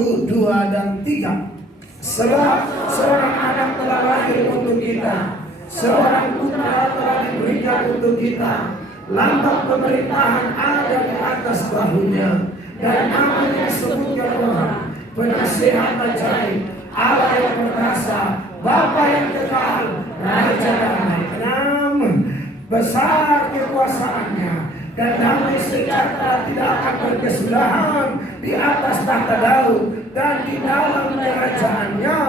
2 dan 3. Sebab seorang anak telah lahir untuk kita, seorang putra telah diberikan untuk kita. Lambang pemerintahan ada di atas bahunya, dan namanya disebutkan orang Penasihat Ajaib, Allah yang perkasa, Bapa yang kekal, Raja damai. 6. Besar kekuasaannya, dan damai sejahtera tidak akan berkesudahan di atas tahta Daud dan di dalam kerajaannya,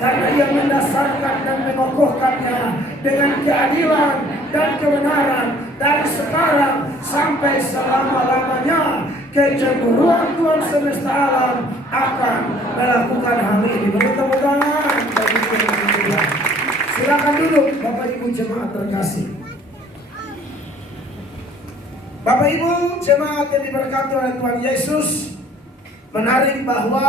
karena ia mendasarkan dan mengokohkannya dengan keadilan dan kebenaran dari sekarang sampai selama-lamanya. Kecemburuan Tuhan semesta alam akan melakukan hal ini. Beri tepuk tangan bagi Tuhan. Silakan duduk Bapak Ibu jemaat terkasih. Bapak Ibu jemaat yang diberkati oleh Tuhan Yesus, menarik bahwa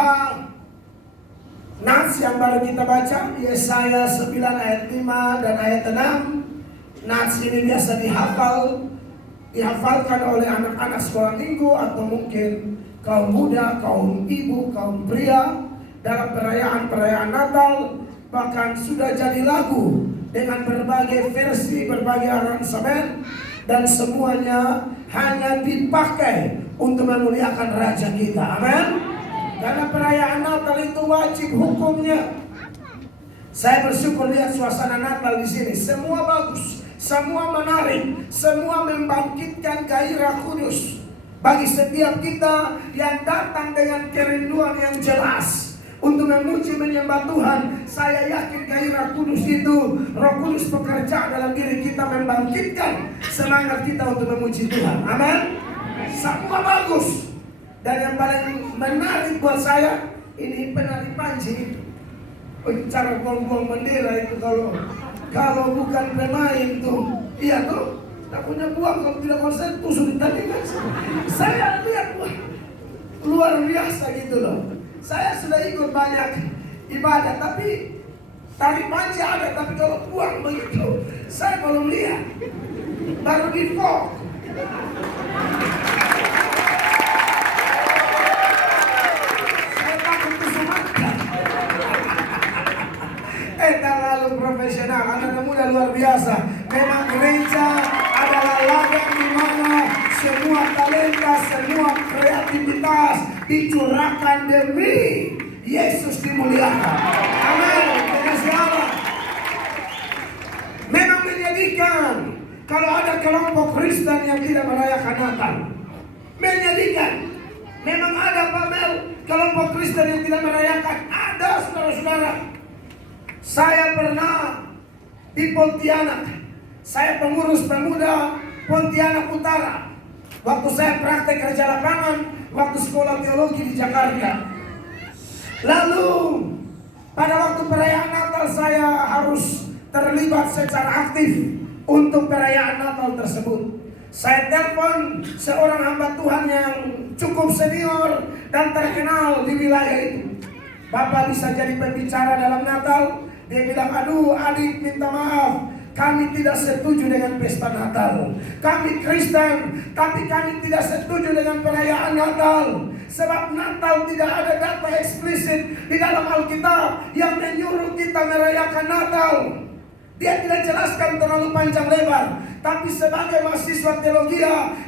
nats yang baru kita baca Yesaya 9 ayat 5 dan ayat 6. Nats ini biasa dihafalkan oleh anak-anak sekolah minggu atau mungkin kaum muda, kaum ibu, kaum pria dalam perayaan-perayaan Natal. Bahkan sudah jadi lagu dengan berbagai versi, berbagai aransemen, dan semuanya hanya dipakai untuk memuliakan Raja kita. Amin. Karena perayaan Natal itu wajib hukumnya. Saya bersyukur lihat suasana Natal di sini. Semua bagus, semua menarik, semua membangkitkan gairah kudus bagi setiap kita yang datang dengan kerinduan yang jelas untuk memuji menyembah Tuhan. Saya yakin gairah kudus itu, Roh Kudus bekerja dalam diri kita, membangkitkan semangat kita untuk memuji Tuhan. Amin. Semua bagus. Dan yang paling menarik buat saya, ini penari panji. Cara gong-gong bendera itu kalau bukan pemain tuh, iya tuh, tak punya buang kalau tidak konsen tusuk di tandingan. Saya lihat wah, luar biasa gitu loh. Saya sudah ikut banyak ibadah, tapi tari panci ada, tapi kalau buang begitu, saya belum lihat. Baru di vlog. Saya takut kesumatkan. Terlalu profesional, anak muda luar biasa. Memang gereja adalah ladang di mana semua talenta, semua kreativitas dicurahkan demi Yesus dimuliakan. Amin. Terima Allah. Memang menyedihkan kalau ada kelompok Kristen yang tidak merayakan Natal. Menyedihkan. Memang ada Pamel kelompok Kristen yang tidak merayakan. Ada saudara-saudara. Saya pernah di Pontianak. Saya pengurus pemuda Pontianak Utara. Waktu saya praktek kerja lapangan, waktu sekolah teologi di Jakarta. Lalu pada waktu perayaan Natal saya harus terlibat secara aktif untuk perayaan Natal tersebut. Saya telepon seorang hamba Tuhan yang cukup senior dan terkenal di wilayah itu. Bapak bisa jadi pembicara dalam Natal? Dia bilang, aduh adik minta maaf, kami tidak setuju dengan pesta Natal. Kami Kristen, tapi kami tidak setuju dengan perayaan Natal. Sebab Natal tidak ada data eksplisit di dalam Alkitab yang menyuruh kita merayakan Natal. Dia tidak jelaskan terlalu panjang lebar. Tapi sebagai mahasiswa teologi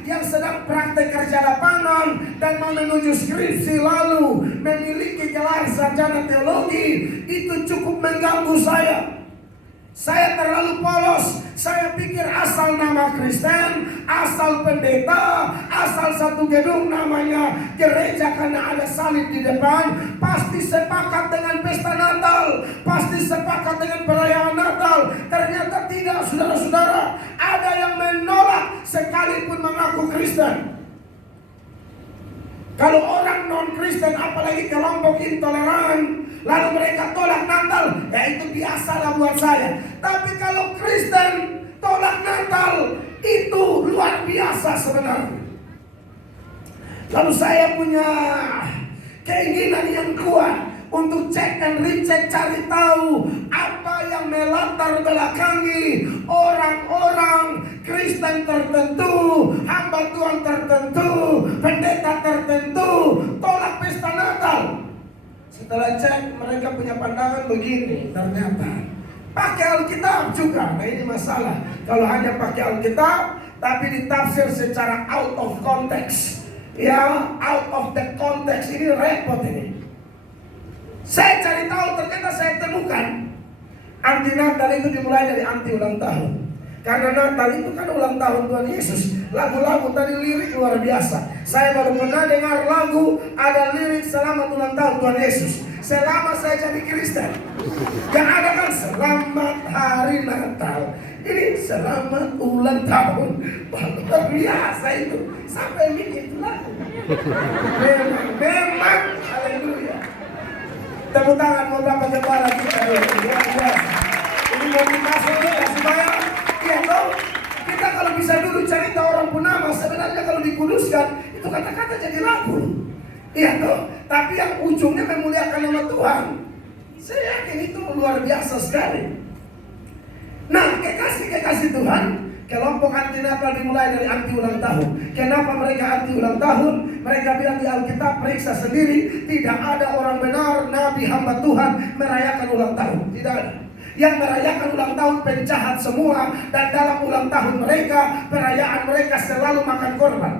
yang sedang praktek kerja lapangan dan mau menuju skripsi lalu memiliki gelar sarjana teologi, itu cukup mengganggu saya. Saya terlalu polos. Saya pikir asal nama Kristen, asal pendeta, asal satu gedung namanya gereja karena ada salib di depan, pasti sepakat dengan pesta Natal, pasti sepakat dengan perayaan Natal. Ternyata tidak, saudara-saudara. Ada yang menolak sekalipun mengaku Kristen. Kalau orang non-Kristen, apalagi kelompok intoleran, lalu mereka tolak Natal, ya itu biasalah buat saya. Tapi kalau Kristen tolak Natal, itu luar biasa sebenarnya. Lalu saya punya keinginan yang kuat untuk cek dan recheck, cari tahu apa yang melatar belakangi orang-orang Kristen tertentu, hamba Tuhan tertentu, pendeta tertentu tolak pesta Natal. Setelah cek, mereka punya pandangan begini. Ternyata pakai Alkitab juga. Nah ini masalah. Kalau hanya pakai Alkitab tapi ditafsir secara out of context, ya out of the context, ini repot ini. Saya cari tahu, ternyata saya temukan anti Natal itu dimulai dari anti ulang tahun. Karena Natal itu kan ulang tahun Tuhan Yesus. Lagu-lagu tadi lirik luar biasa. Saya baru pernah dengar lagu ada lirik selamat ulang tahun Tuhan Yesus. Selama saya jadi Kristen, yang ada kan selamat hari Natal. Ini selamat ulang tahun. Luar biasa itu. Sampai bikin lagu. Memang, haleluya. Tepuk tangan beberapa gembala kita dulu. Luar biasa. Ini motivasi kita supaya ya toh, kita kalau bisa dulu cerita orang Punama, sebenarnya kalau dikuduskan itu kata-kata jadi lagu. Iya toh, tapi yang ujungnya memuliakan nama Tuhan. Saya yakin itu luar biasa sekali. Nah, kekasih Tuhan, kelompok anti Natal dimulai dari anti ulang tahun. Kenapa mereka anti ulang tahun? Mereka bilang di Alkitab, periksa sendiri, tidak ada orang benar, nabi hamba Tuhan merayakan ulang tahun. Tidak ada. Yang merayakan ulang tahun penjahat semua, dan dalam ulang tahun mereka, perayaan mereka selalu makan korban.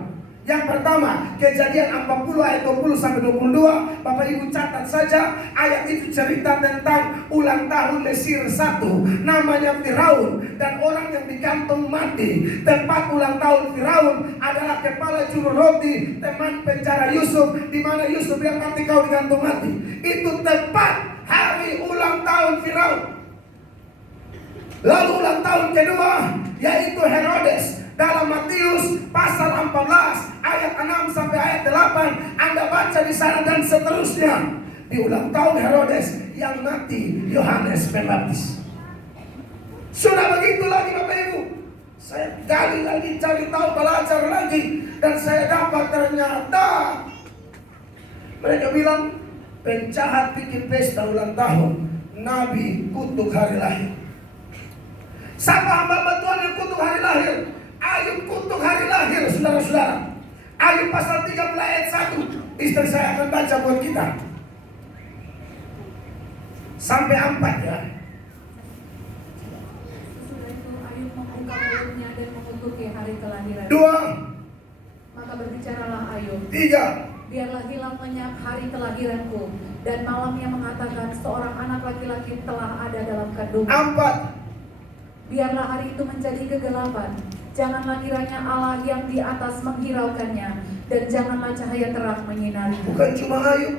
Yang pertama, Kejadian 40 ayat 20 sampai 22. Bapak Ibu catat saja, ayat itu cerita tentang ulang tahun Mesir 1, namanya Firaun, dan orang yang digantung mati. Tempat ulang tahun Firaun adalah kepala juru roti, teman penjara Yusuf, di mana Yusuf bilang nanti kau digantung mati. Itu tempat hari ulang tahun Firaun. Lalu ulang tahun kedua yaitu Herodes. Dalam Matius pasal 14 ayat 6 sampai ayat 8 Anda baca di sana dan seterusnya. Di ulang tahun Herodes yang mati Yohanes Pembaptis. Sudah begitu lagi Bapak Ibu. Saya gali lagi, cari tahu, belajar lagi, dan saya dapat ternyata mereka bilang penjahat bikin pesta ulang tahun, Nabi kutuk hari lahir. Siapa hamba Tuhan yang kutuk hari lahir? Ayub kutuk hari lahir, saudara-saudara. Ayub pasal 13 ayat 1. Istri saya akan baca buat kita sampai 4 ya. Sesudah itu Ayub membuka mulutnya dan mengutuki hari kelahiran. 2. Maka berbicaralah Ayub. 3. Biarlah hilang lenyap hari kelahiranku, dan malamnya mengatakan seorang anak laki-laki telah ada dalam kandungan. 4. Biarlah hari itu menjadi kegelapan. Janganlah kiranya Allah yang di atas menghiraukannya, dan janganlah cahaya terang menyinari. Bukan cuma Ayub,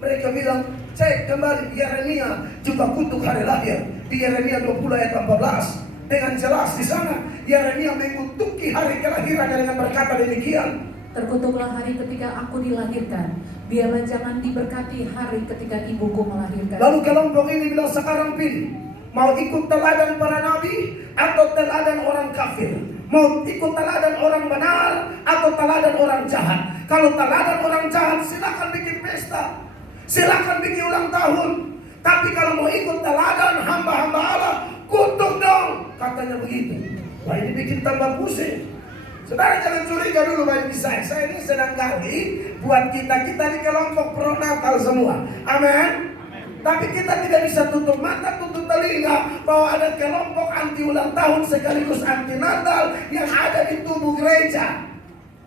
mereka bilang cek kembali Yeremia juga kutuk hari lahir. Di Yeremia 20 ayat 14 dengan jelas di sana Yeremia mengutuki hari kelahiran dengan berkata demikian. Terkutuklah hari ketika aku dilahirkan. Biarlah jangan diberkati hari ketika ibuku melahirkan. Lalu kelompok ini bilang sekarang pilih, mau ikut teladan para nabi atau teladan orang kafir? Mau ikut teladan orang benar atau teladan orang jahat? Kalau teladan orang jahat silakan bikin pesta, silakan bikin ulang tahun. Tapi kalau mau ikut teladan hamba-hamba Allah, kutuk dong, katanya begitu. Wah ini bikin tambah pusing. Saudara jangan curiga dulu bagi saya ini sedang gali buat kita di kelompok pro Natal semua. Amin. Tapi kita tidak bisa tutup mata, tutup telinga bahwa ada kelompok anti ulang tahun sekaligus anti Natal yang ada di tubuh gereja.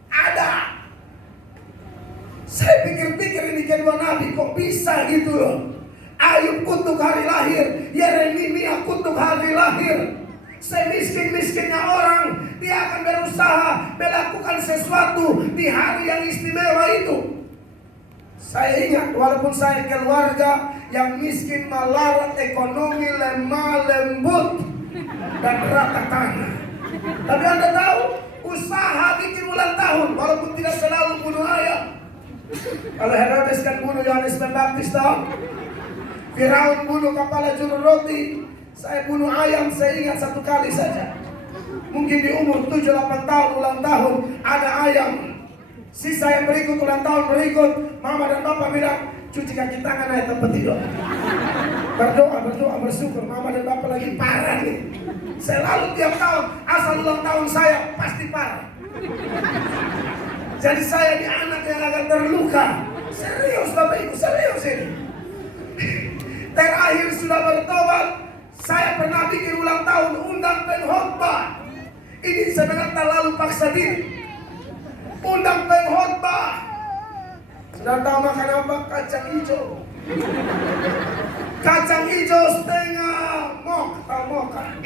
Ada. Saya pikir-pikir ini kedua nabi kok bisa gitu loh. Ayub kutuk hari lahir, Yeremia kutuk hari lahir. Semiskin-miskinnya orang, dia akan berusaha melakukan sesuatu di hari yang istimewa itu. Saya ingat walaupun saya keluarga yang miskin, melarat, ekonomi lemah lembut dan rata tanah, tapi Anda tahu usaha bikin ulang tahun walaupun tidak selalu bunuh ayam. Kalau Herodes kan bunuh Yohanes Pembaptis tahu, Firaun bunuh kepala juru roti. Saya bunuh ayam, saya ingat satu kali saja. Mungkin di umur 7-8 tahun ulang tahun ada ayam. Sisa yang berikut ulang tahun berikut, mama dan papa bilang cuci kaki tangan aja tempat tidur. Berdoa, bersyukur. Mama dan papa lagi parah nih. Selalu tiap tahun asal ulang tahun saya pasti parah. Jadi saya di anak yang akan terluka. Serius Bapak Ibu, serius ini. Terakhir sudah bertobat, saya pernah bikin ulang tahun, undang pengkhotbah. Ini sebenarnya terlalu paksa diri. Undang pengkhotbah. Sudah tahu makan apa? Kacang hijau. Kacang hijau setengah mok, tahu mok kan?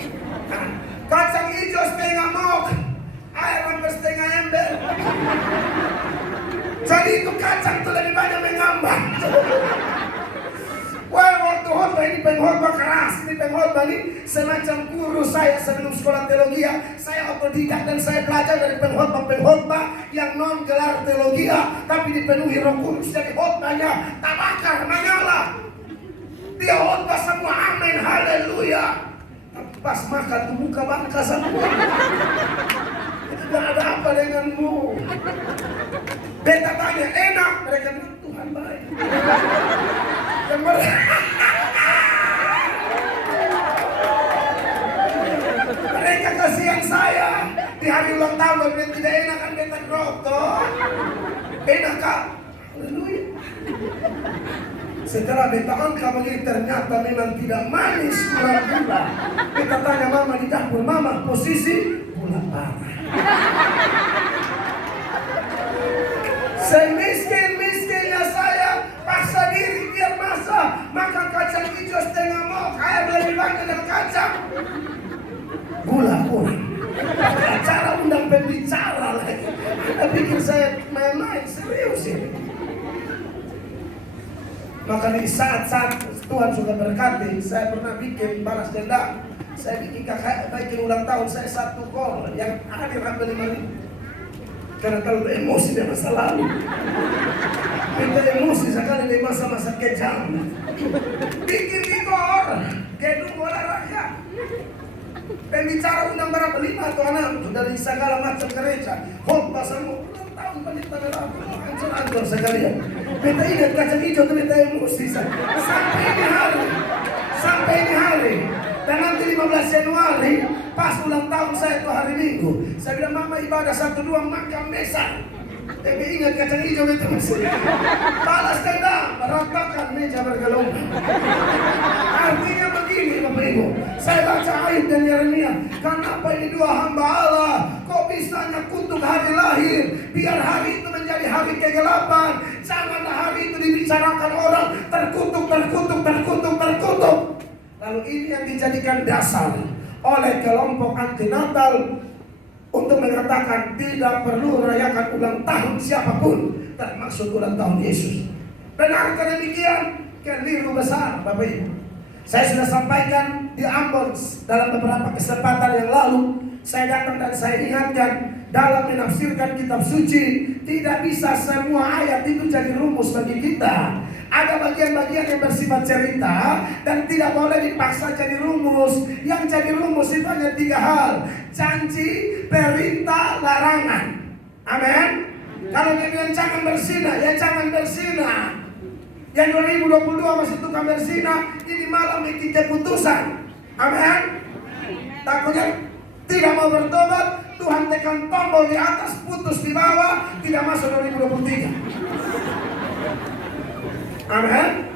Kacang hijau setengah mok, air hampir setengah ember. Jadi itu kacang itu lebih banyak mengambang. Wah, waktu khotbah ini pengkhotbah keras, ini pengkhotbah ini semacam guru saya sebelum sekolah teologi. Saya otodidak dan saya belajar dari pengkhotbah yang non gelar teologi, tapi dipenuhi Roh Kudus. Jadi khotbahnya tak bakar, menyala. Dia khotbah semua amin, haleluya. Pas makan tuh muka bangka semua. Itu gak ada apa denganmu. Beta tanya, enak? Mereka bilang, Tuhan baik. Mereka kasihan saya. Di hari ulang tahun mereka tidak enak kan beta groto. Enak kak. Haleluya. Setelah beta angka begini ternyata memang tidak manis kurang gula. Beta tanya mama di dapur, mama posisi gula parah. Semiskin-miskinnya saya paksa diri biar masak makan kacang hijau setengah mok, air lebih banyak dari kacang. Gula kurang. Cara undang pembicara lagi. Saya pikir saya main-main, serius ini. Maka di saat-saat Tuhan sudah berkati, saya pernah bikin balas dendam. Saya bikin ulang tahun saya 1 kol yang hadir hampir 5.000. Karena kalau emosi dia masa lalu. Kita emosi sekali di masa-masa kejam. Bikin di kor gedung olahraga. Pembicara undang berapa? 5 atau 6 dari segala macam gereja. Khotbah semua. Ulang tahun penista berapa? Ancur-ancur sekalian. Beta ingat kacang hijau itu beta emosi. Sampai ini hari. Dan nanti 15 Januari pas ulang tahun saya itu hari Minggu. Saya bilang mama ibadah 1-2 makan mesan. Tapi ingat kacang hijau itu masih. Balas dendam, meratakan meja bergelombang. Artinya begini Bapak Ibu. Saya baca Ayub dan Yeremia. Kenapa ini 2 hamba Allah kok bisanya kutuk hari lahir? Biar hari itu menjadi hari kegelapan. Janganlah hari itu dibicarakan orang terkutuk. Lalu ini yang dijadikan dasar oleh kelompok anti Natal untuk mengatakan tidak perlu rayakan ulang tahun siapapun, termasuk ulang tahun Yesus. Benarkah demikian? Keliru besar Bapak Ibu. Saya sudah sampaikan di Ambon dalam beberapa kesempatan yang lalu. Saya datang dan saya ingatkan, dalam menafsirkan kitab suci tidak bisa semua ayat itu jadi rumus bagi kita. Ada bagian-bagian yang bersifat cerita dan tidak boleh dipaksa jadi rumus. Yang jadi rumus itu hanya 3 hal: janji, perintah, larangan. Amin. Kalau dia bilang jangan bersinah, ya jangan bersinah. Yang 2022 masih tukang bersinah, ini malam bikin keputusan. Amin. Takutnya tidak mau bertobat, Tuhan tekan tombol di atas, putus di bawah, tidak masuk 2023. Amin.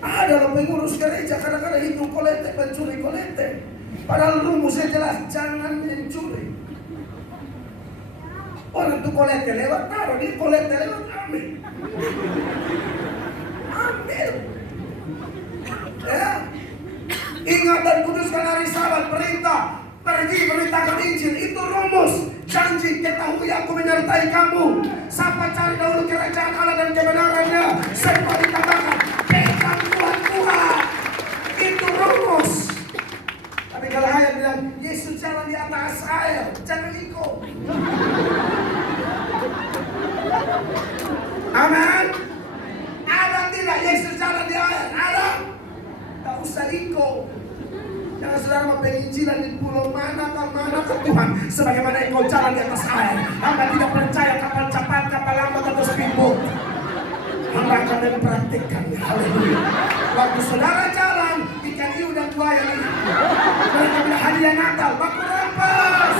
Ada loh pengurus gereja kadang-kadang hitung kolete, pencuri kolete. Padahal rumusnya jelas, jangan mencuri. Orang tuh kolete lewat, taruh dia kolete lewat, ambil. Ambil. Ya. Ingatan kuduskan hari Sabat, perintah pergi beritakan Injil, itu rumus. Janji, ketahui aku menyertai kamu. Siapa cari dahulu kerajaan Allah dan kebenarannya, semua ditambahkan. Pegang Tuhan, itu rumus. Tapi kalau ayat bilang Yesus jalan di atas air, jangan ikut. Amin. Ada tidak Yesus jalan di air? Ada. Tak usah ikut. Jangan saudara mau penginjilan di pulau mana ke Tuhan, sebagaimana engkau jalan di atas air. Hamba tidak percaya kapal cepat, kapal lambat atau speedboat. Hamba akan mempraktikkannya. Haleluya. Waktu saudara jalan, ikan hiu dan buaya lihat. Mereka bilang hadiah Natal, baku rampas.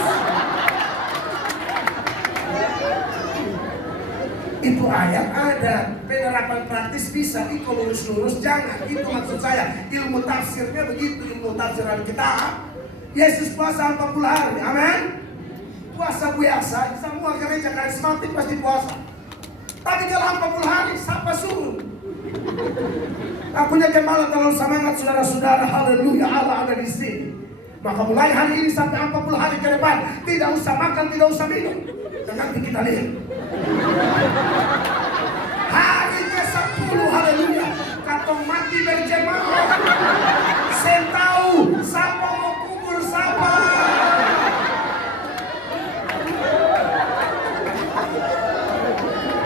Itu ayat ada, penerapan praktis bisa, itu lurus-lurus jangan. Itu maksud saya. Ilmu tafsirnya begitu, ilmu tafsir Alkitab. Yesus puasa 40 hari, amin. Puasa biasa, semua gereja karismatik pasti puasa. Tapi kalau 40 hari, siapa suruh? Akunya kemarin terlalu semangat saudara-saudara, haleluya, Allah ada di sini. Maka mulai hari ini sampai 40 hari ke depan, tidak usah makan, tidak usah minum. Dan nanti kita lihat. Hari ke-10, haleluya, katong mati berjemaah. Saya tahu, siapa mau kubur siapa.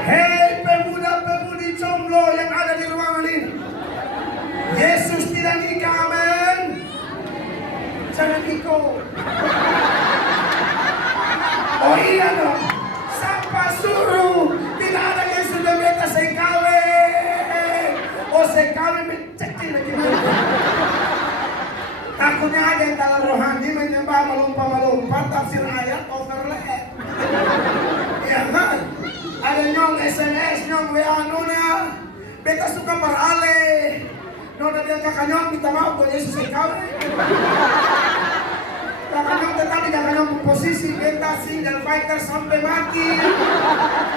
Hei pemuda-pemudi jomblo yang ada di ruangan ini. Yesus tidak nikah, amin. Jangan ikut. Oh iya dong. Siapa suruh? Tidak ada yang sudah minta saya kawin. Oh saya kawin mencekil gimana? Takutnya ada yang dalam rohani menyembah melompat-melompat tafsir ayat overlap. Ya kan? Ada nyong SMS, nyong WA nona. Beta suka parale. Nona dia kakak nyong minta maaf buat Yesus saya kawin. Kakak nyong tetapi kakak nyong posisi beta single fighter sampai mati.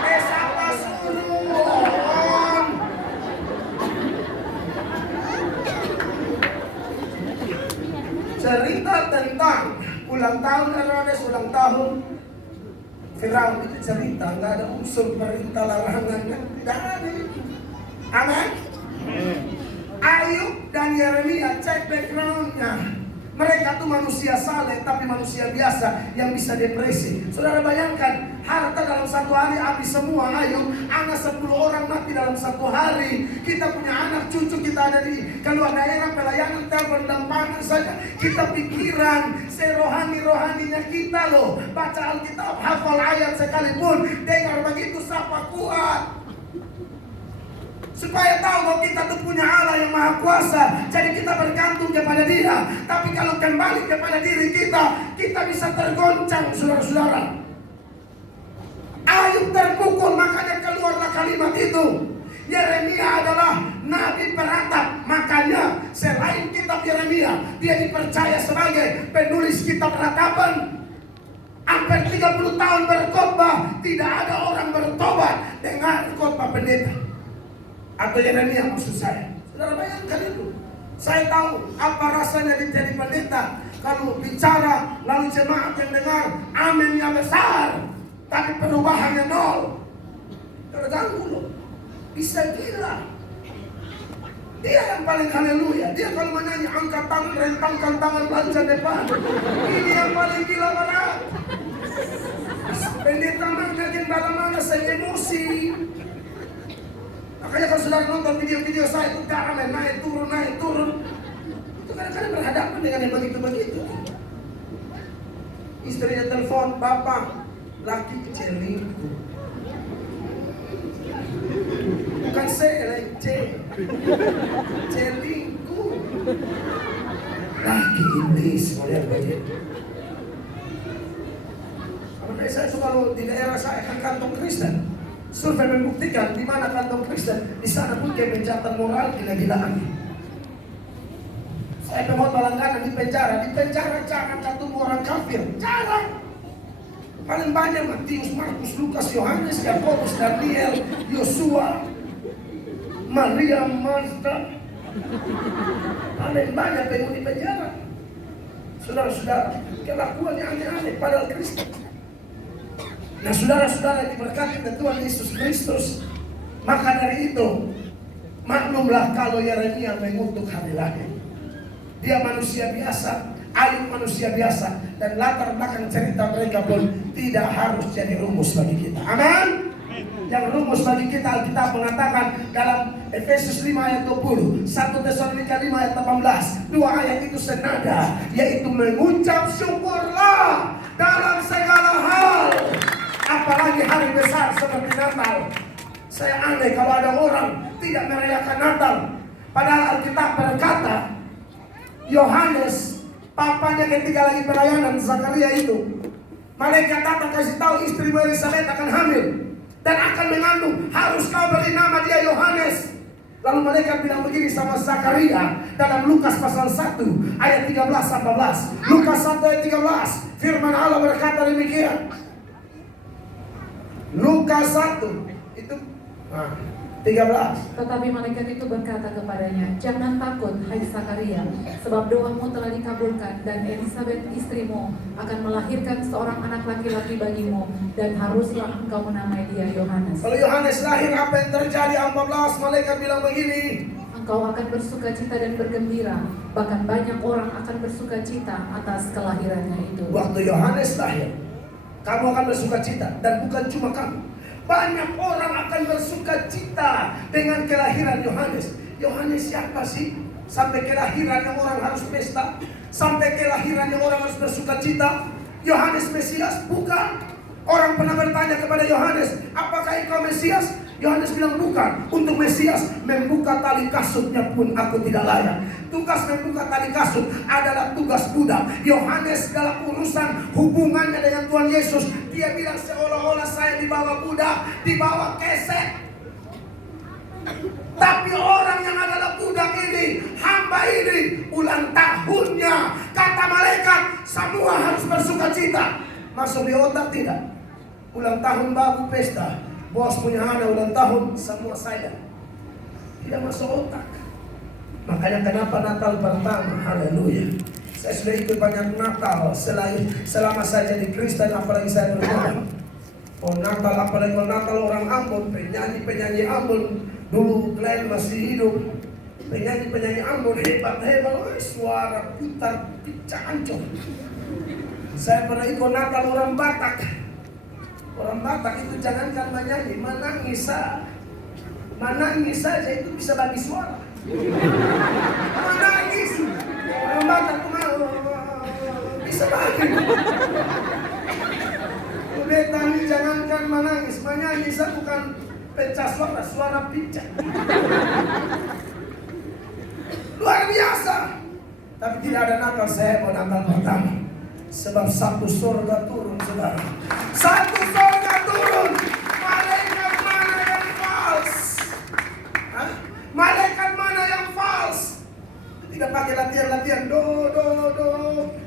Siapa suruh? Cerita tentang ulang tahun Herodes, ulang tahun Firaun, itu cerita, nggak ada unsur perintah larangan, tidak ada. Amin. Ayub dan Yeremia, cek backgroundnya. Mereka tuh manusia saleh tapi manusia biasa yang bisa depresi. Saudara bayangkan, harta dalam satu hari habis semua. Ayub, anak 10 orang mati dalam satu hari. Kita punya anak cucu kita ada di keluar daerah pelayanan telepon dan pangan saja. Kita pikiran serohani-rohaninya kita loh. Baca Alkitab, hafal ayat sekalipun, dengar begitu sapa kuat. Supaya tahu bahwa kita tuh punya Allah yang maha kuasa. Jadi kita bergantung kepada dia. Tapi kalau kembali kepada diri kita, kita bisa tergoncang saudara-saudara. Ayub terpukul, makanya keluarlah kalimat itu. Yeremia adalah nabi peratap. Makanya selain kitab Yeremia, dia dipercaya sebagai penulis kitab ratapan. Hampir 30 tahun berkhotbah, tidak ada orang bertobat dengan khotbah pendeta atau Yeremia maksud saya. Saudara bayangkan itu. Saya tahu apa rasanya menjadi pendeta. Kalau bicara lalu jemaat yang dengar aminnya besar, tapi perubahannya nol. Terganggu loh. Bisa gila. Dia yang paling haleluya. Dia kalau menyanyi angkat tangan, rentangkan tangan belanja depan. Ini yang paling gila berat. Pendeta makin dalam mana saya emosi. Makanya kalau saudara nonton video-video saya itu garam naik turun. Itu kadang-kadang berhadapan dengan yang begitu-begitu. Istrinya telepon, bapak, laki selingkuh. Bukan selingkuh. Laki iblis, model begitu. Makanya saya suka di daerah saya kan kantong Kristen. Survei membuktikan di mana kantong Kristen, di sana pun kejahatan moral gila-gilaan. Saya pengkhotbah langganan di penjara jangan ketemu orang kafir, jarang. Paling banyak Matius, Markus, Lukas, Yohanes, Yakobus, Daniel, Yosua, Maria, Mazda. Paling banyak penghuni penjara. Saudara-saudara, kelakuannya aneh-aneh padahal Kristen. Nah saudara-saudara diberkati oleh Tuhan Yesus Kristus. Maka dari itu maklumlah kalau Yeremia mengutuk hari lahir. Dia manusia biasa, Ayub manusia biasa. Dan latar belakang cerita mereka pun tidak harus jadi rumus bagi kita. Amin. Yang rumus bagi kita Alkitab mengatakan dalam Efesus 5 ayat 20, 1 Tesalonika 5 ayat 18, dua ayat itu senada, yaitu mengucap syukurlah dalam segala hal. Apalagi hari besar seperti Natal. Saya aneh kalau ada orang tidak merayakan Natal. Padahal Alkitab berkata, Yohanes, papanya ketika lagi pelayanan Zakaria itu, malaikat datang kasih tahu istri Elisabet akan hamil. dan akan mengandung. Harus kau beri nama dia Yohanes. Lalu malaikat bilang begini sama Zakaria dalam Lukas pasal 1 ayat 13-14. Lukas 1 ayat 13. Firman Allah berkata demikian. Lukas 1 itu 13. Tetapi malaikat itu berkata kepadanya, "Jangan takut, hai Zakaria, sebab doamu telah dikabulkan, dan Elisabet istrimu akan melahirkan seorang anak laki-laki bagimu, dan haruslah engkau menamai dia Yohanes. Kalau Yohanes lahir, apa yang terjadi? 14 malaikat bilang begini, Engkau akan bersukacita dan bergembira, bahkan banyak orang akan bersukacita atas kelahirannya itu." waktu Yohanes lahir, kamu akan bersukacita, dan bukan cuma kamu. Banyak orang akan bersukacita dengan kelahiran Yohanes. Yohanes siapa sih? Sampai kelahirannya orang harus pesta, sampai kelahirannya orang harus bersukacita. Yohanes Mesias? Bukan. Orang pernah bertanya kepada Yohanes, apakah engkau Mesias? Yohanes bilang bukan. Untuk Mesias, membuka tali kasutnya pun aku tidak layak. Tugas membuka tali kasut adalah tugas budak. Yohanes dalam urusan hubungannya dengan Tuhan Yesus, dia bilang seolah-olah saya dibawa budak, dibawa kesek. Tapi orang yang adalah budak ini, hamba ini, ulang tahunnya, kata malaikat, semua harus bersukacita. Masuk di otak tidak? Ulang tahun babu pesta, bos punya anak ulang tahun, semua saya. Tidak masuk otak. Makanya kenapa Natal pertama, haleluya. Saya sudah ikut banyak Natal selama saya jadi Kristen, apalagi saya berdoa. Oh Natal, apalagi kalau Natal orang Ambon, penyanyi Ambon, dulu Glenn masih hidup. Penyanyi Ambon hebat, suara putar picah ancur. Saya pernah ikut Natal orang Batak. Orang Batak itu jangankan menyanyi, menangis saja itu bisa bagi suara. Menangis. Orang Batak bisa bagi. Betani jangankan menangis, menyanyi saya bukan pecah suara picah. Luar biasa. Tapi tidak ada Natal, saya mau Natal pertama. Sebab satu surga turun, saudara. Satu surga turun. Malaikat mana yang false? Malaikat mana yang false? Tidak pakai latihan do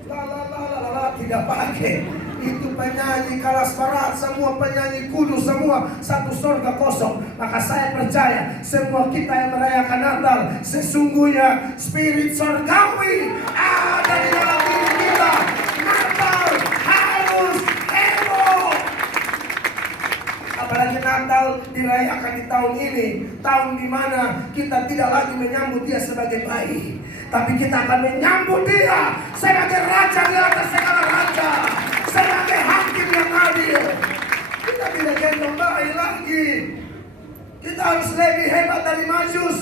la tidak pakai. Itu penyanyi kelas barat, semua penyanyi kudus, semua satu surga kosong. Maka saya percaya semua kita yang merayakan Natal, sesungguhnya spirit surgawi ada di dalam diri kita. Natal harus heboh. Apalagi Natal dirayakan di tahun ini, tahun di mana kita tidak lagi menyambut dia sebagai bayi, tapi kita akan menyambut dia sebagai raja di atas segala raja, sebagai hakim yang adil. Kita tidak gendong bayi lagi. Kita harus lebih hebat dari Majus.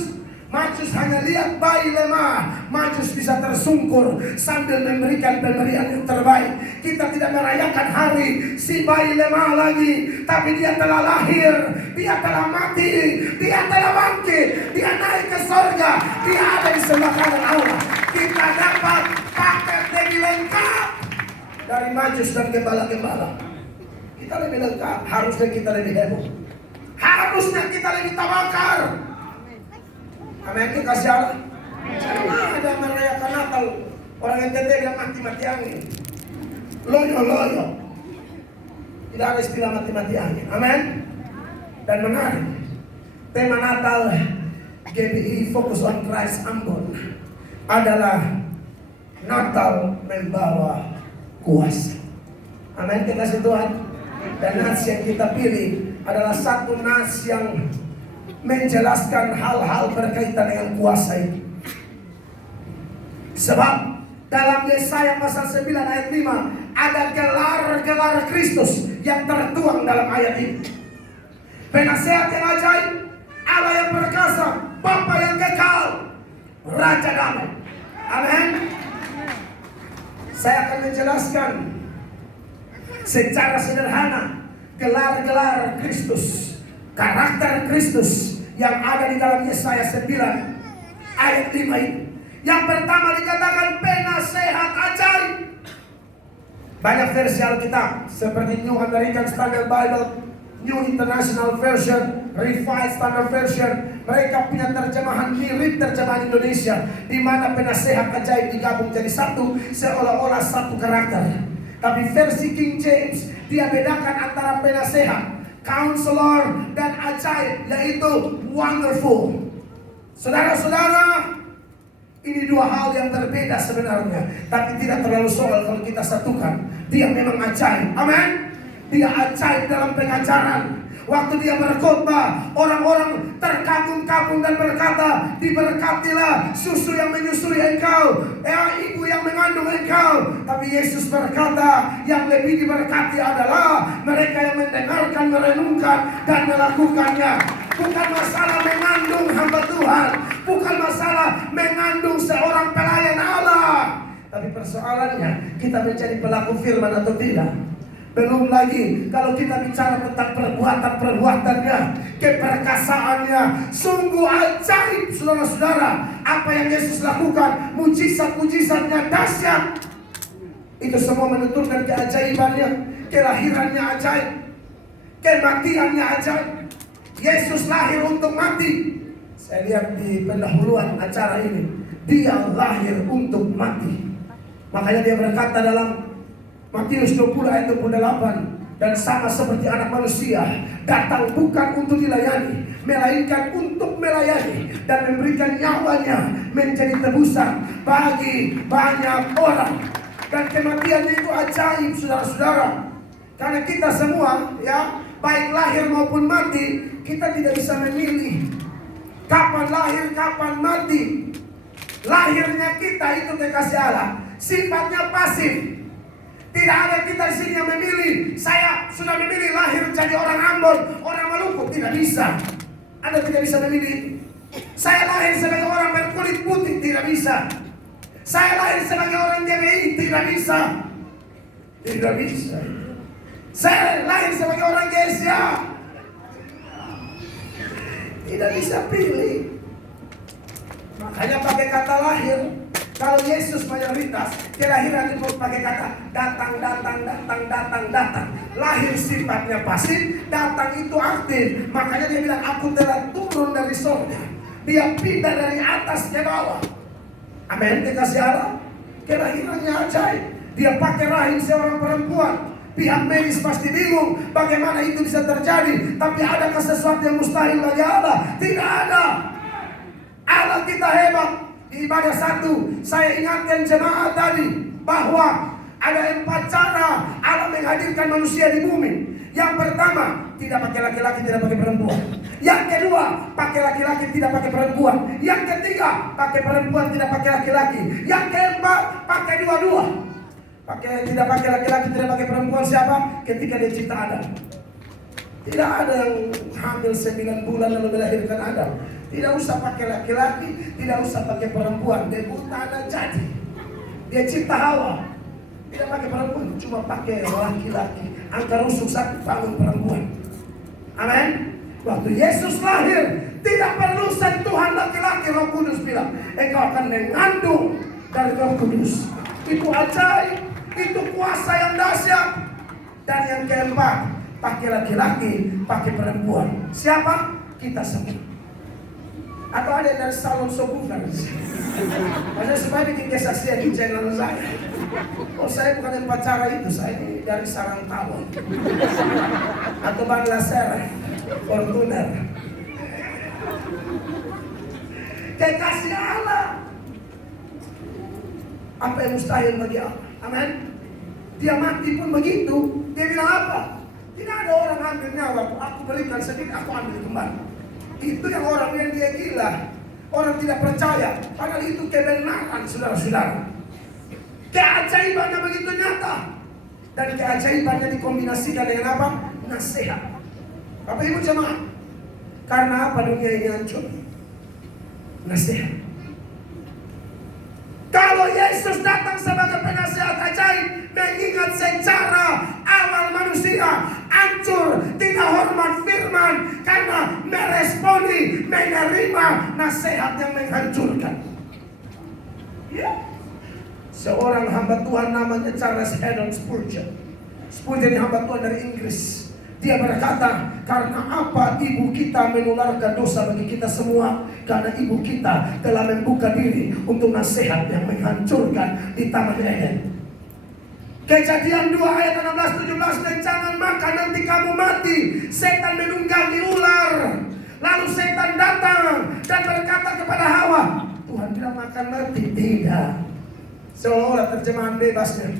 Majus hanya lihat bayi lemah, Majus bisa tersungkur sambil memberikan pemberian yang terbaik. Kita tidak merayakan hari si bayi lemah lagi, tapi dia telah lahir, dia telah mati, dia telah bangkit, dia naik ke surga, dia ada di sebelah kanan Allah. Kita dapat paket lebih lengkap dari Majus dan gembala-gembala. Kita lebih lengkap, harusnya kita lebih heboh, harusnya kita lebih tawakal. Amin, kasih Allah. Jangan ada merayakan Natal orang yang bilang mati-mati angin, loyo. Tidak ada istilah mati-mati angin. Amin. Dan menarik, tema Natal GBI Fokus on Christ Ambon adalah Natal membawa kuasa. Amin, kasih Tuhan. Dan nas yang kita pilih adalah satu nas yang menjelaskan hal-hal berkaitan dengan kuasa itu. Sebab dalam Yesaya pasal 9 ayat 5 ada gelar-gelar Kristus yang tertuang dalam ayat ini. Penasehat yang ajaib, Allah yang perkasa, Bapa yang kekal, Raja damai. Amin. Saya akan menjelaskan secara sederhana gelar-gelar Kristus, karakter Kristus yang ada di dalam Yesaya 9 ayat 5 itu. Yang pertama dikatakan penasehat ajaib. Banyak versi Alkitab seperti New American Standard Bible, New International Version, Revised Standard Version, mereka punya terjemahan mirip terjemahan Indonesia, di mana penasehat ajaib digabung jadi satu, seolah-olah satu karakter. Tapi versi King James, dia bedakan antara penasehat, counselor, dan ajaib, yaitu wonderful. Saudara-saudara, ini dua hal yang berbeda sebenarnya, tapi tidak terlalu soal kalau kita satukan. Dia memang ajaib, amin. Dia ajaib dalam pengajaran. Waktu dia berkhotbah, orang-orang terkagum-kagum dan berkata, diberkatilah susu yang menyusui engkau, ibu yang mengandung engkau. Tapi Yesus berkata, yang lebih diberkati adalah mereka yang mendengarkan, merenungkan, dan melakukannya. Bukan masalah mengandung hamba Tuhan, bukan masalah mengandung seorang pelayan Allah, tapi persoalannya kita menjadi pelaku firman atau tidak. Belum lagi kalau kita bicara tentang perbuatan-perbuatannya, keperkasaannya, sungguh ajaib saudara-saudara. Apa yang Yesus lakukan, mujizat-mujizatnya dahsyat. Itu semua menuturkan keajaibannya, kelahirannya ajaib, kematiannya ajaib. Yesus lahir untuk mati. Saya lihat di pendahuluan acara ini, dia lahir untuk mati. Makanya dia berkata dalam Matius 20 ayat 28, dan sama seperti anak manusia datang bukan untuk dilayani, melainkan untuk melayani dan memberikan nyawanya menjadi tebusan bagi banyak orang. Dan kematiannya itu ajaib saudara-saudara. Karena kita semua ya, baik lahir maupun mati, kita tidak bisa memilih kapan lahir, kapan mati. Lahirnya kita itu kekasih Allah, sifatnya pasif. Tidak ada kita di sini yang memilih. Saya sudah memilih lahir jadi orang Ambon, orang Maluku. Tidak bisa. Anda tidak bisa memilih. Saya lahir sebagai orang berkulit putih. Tidak bisa. Saya lahir sebagai orang GBI. Tidak bisa. Tidak bisa. Saya lahir sebagai orang Gesia. Tidak bisa pilih. Makanya pakai kata lahir. Kalau Yesus mayoritas, kelahiran itu pakai kata datang. Lahir sifatnya pasif, datang itu aktif. Makanya dia bilang, aku telah turun dari surga. Dia pindah dari atas ke bawah. Amin, dikasih Allah. Kelahirannya ajaib. Dia pakai rahim seorang perempuan. Pihak medis pasti bingung bagaimana itu bisa terjadi. Tapi adakah sesuatu yang mustahil bagi Allah? Tidak ada. Allah kita hebat. Di ibadah 1, saya ingatkan jemaat tadi bahwa ada 4 cara Allah menghadirkan manusia di bumi. Yang pertama, tidak pakai laki-laki, tidak pakai perempuan. Yang kedua, pakai laki-laki, tidak pakai perempuan. Yang ketiga, pakai perempuan, tidak pakai laki-laki. Yang keempat, pakai dua-dua. Tidak pakai laki-laki, tidak pakai perempuan siapa? Ketika dia cipta Adam. Tidak ada yang hamil 9 bulan lalu melahirkan Adam. Tidak usah pakai laki-laki, tidak usah pakai perempuan. Debut tanah jadi. Dia cipta Hawa. Tidak pakai perempuan, cuma pakai laki-laki. Angka rusuk 1 bangun perempuan. Amin. Waktu Yesus lahir, tidak perlu sentuhan laki-laki. Roh Kudus bilang, engkau akan mengandung dari Roh Kudus. Itu ajaib, itu kuasa yang dahsyat. Dan yang keempat, pakai laki-laki, pakai perempuan. Siapa? Kita semua. Atau ada yang dari salon sobukan. Maksudnya supaya bikin kesaksian di channel saya. Oh, saya bukan yang pacara itu, saya ini dari sarang tawon. Atau Bangladesh, Fortuner. Kekasih Allah. Apa yang mustahil bagi Allah? Amin. Dia mati pun begitu. Dia bilang apa? Tidak ada orang ambil nyawa. Aku berikan sedikit, aku ambil kembali. Itu yang orang yang dia gila. Orang tidak percaya. Padahal itu kebenaran saudara-saudara. Keajaibannya begitu nyata. Dan keajaibannya dikombinasikan dengan apa? Nasihat. Bapak Ibu jemaat, karena apa dunia ini hancur? Nasihat. Kalau Yesus datang sebagai penasihat ajaib, mengingat secara awal manusia hancur, tidak hormat firman, karena meresponi, menerima nasihat yang menghancurkan. Ya. Seorang hamba Tuhan namanya Charles Haddon Spurgeon. Spurgeon ini hamba Tuhan dari Inggris. Dia berkata, karena apa ibu kita menularkan dosa bagi kita semua? Karena ibu kita telah membuka diri untuk nasihat yang menghancurkan di Taman Eden. Kejadian 2 ayat 16-17, dan jangan makan nanti kamu mati. Setan menunggangi ular. Lalu setan datang dan berkata kepada Hawa, Tuhan bilang makan mati. Tidak. Seolah-olah terjemahan bebasnya,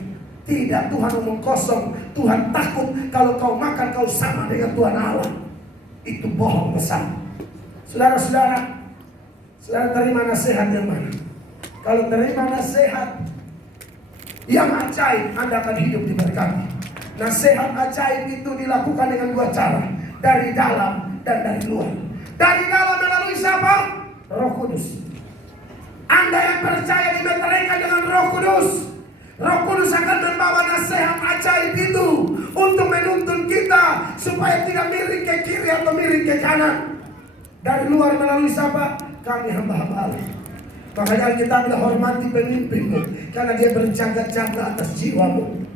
tidak, Tuhan omong kosong. Tuhan takut kalau kau makan kau sama dengan Tuhan Allah. Itu bohong besar. Saudara-saudara, saudara terima nasihat yang mana? Kalau terima nasihat yang ajaib, Anda akan hidup diberkati. Nasihat ajaib itu dilakukan dengan 2 cara, dari dalam dan dari luar. Dari dalam melalui siapa? Roh Kudus. Anda yang percaya dimeteraikan dengan Roh Kudus, Roh Kudus akan membawa nasihat ajaib itu untuk menuntun kita supaya tidak miring ke kiri atau miring ke kanan. Dari luar melalui siapa? Kami hamba-hamba Allah. Makanya kita bilang hormati pemimpinmu karena dia berjaga-jaga atas jiwamu.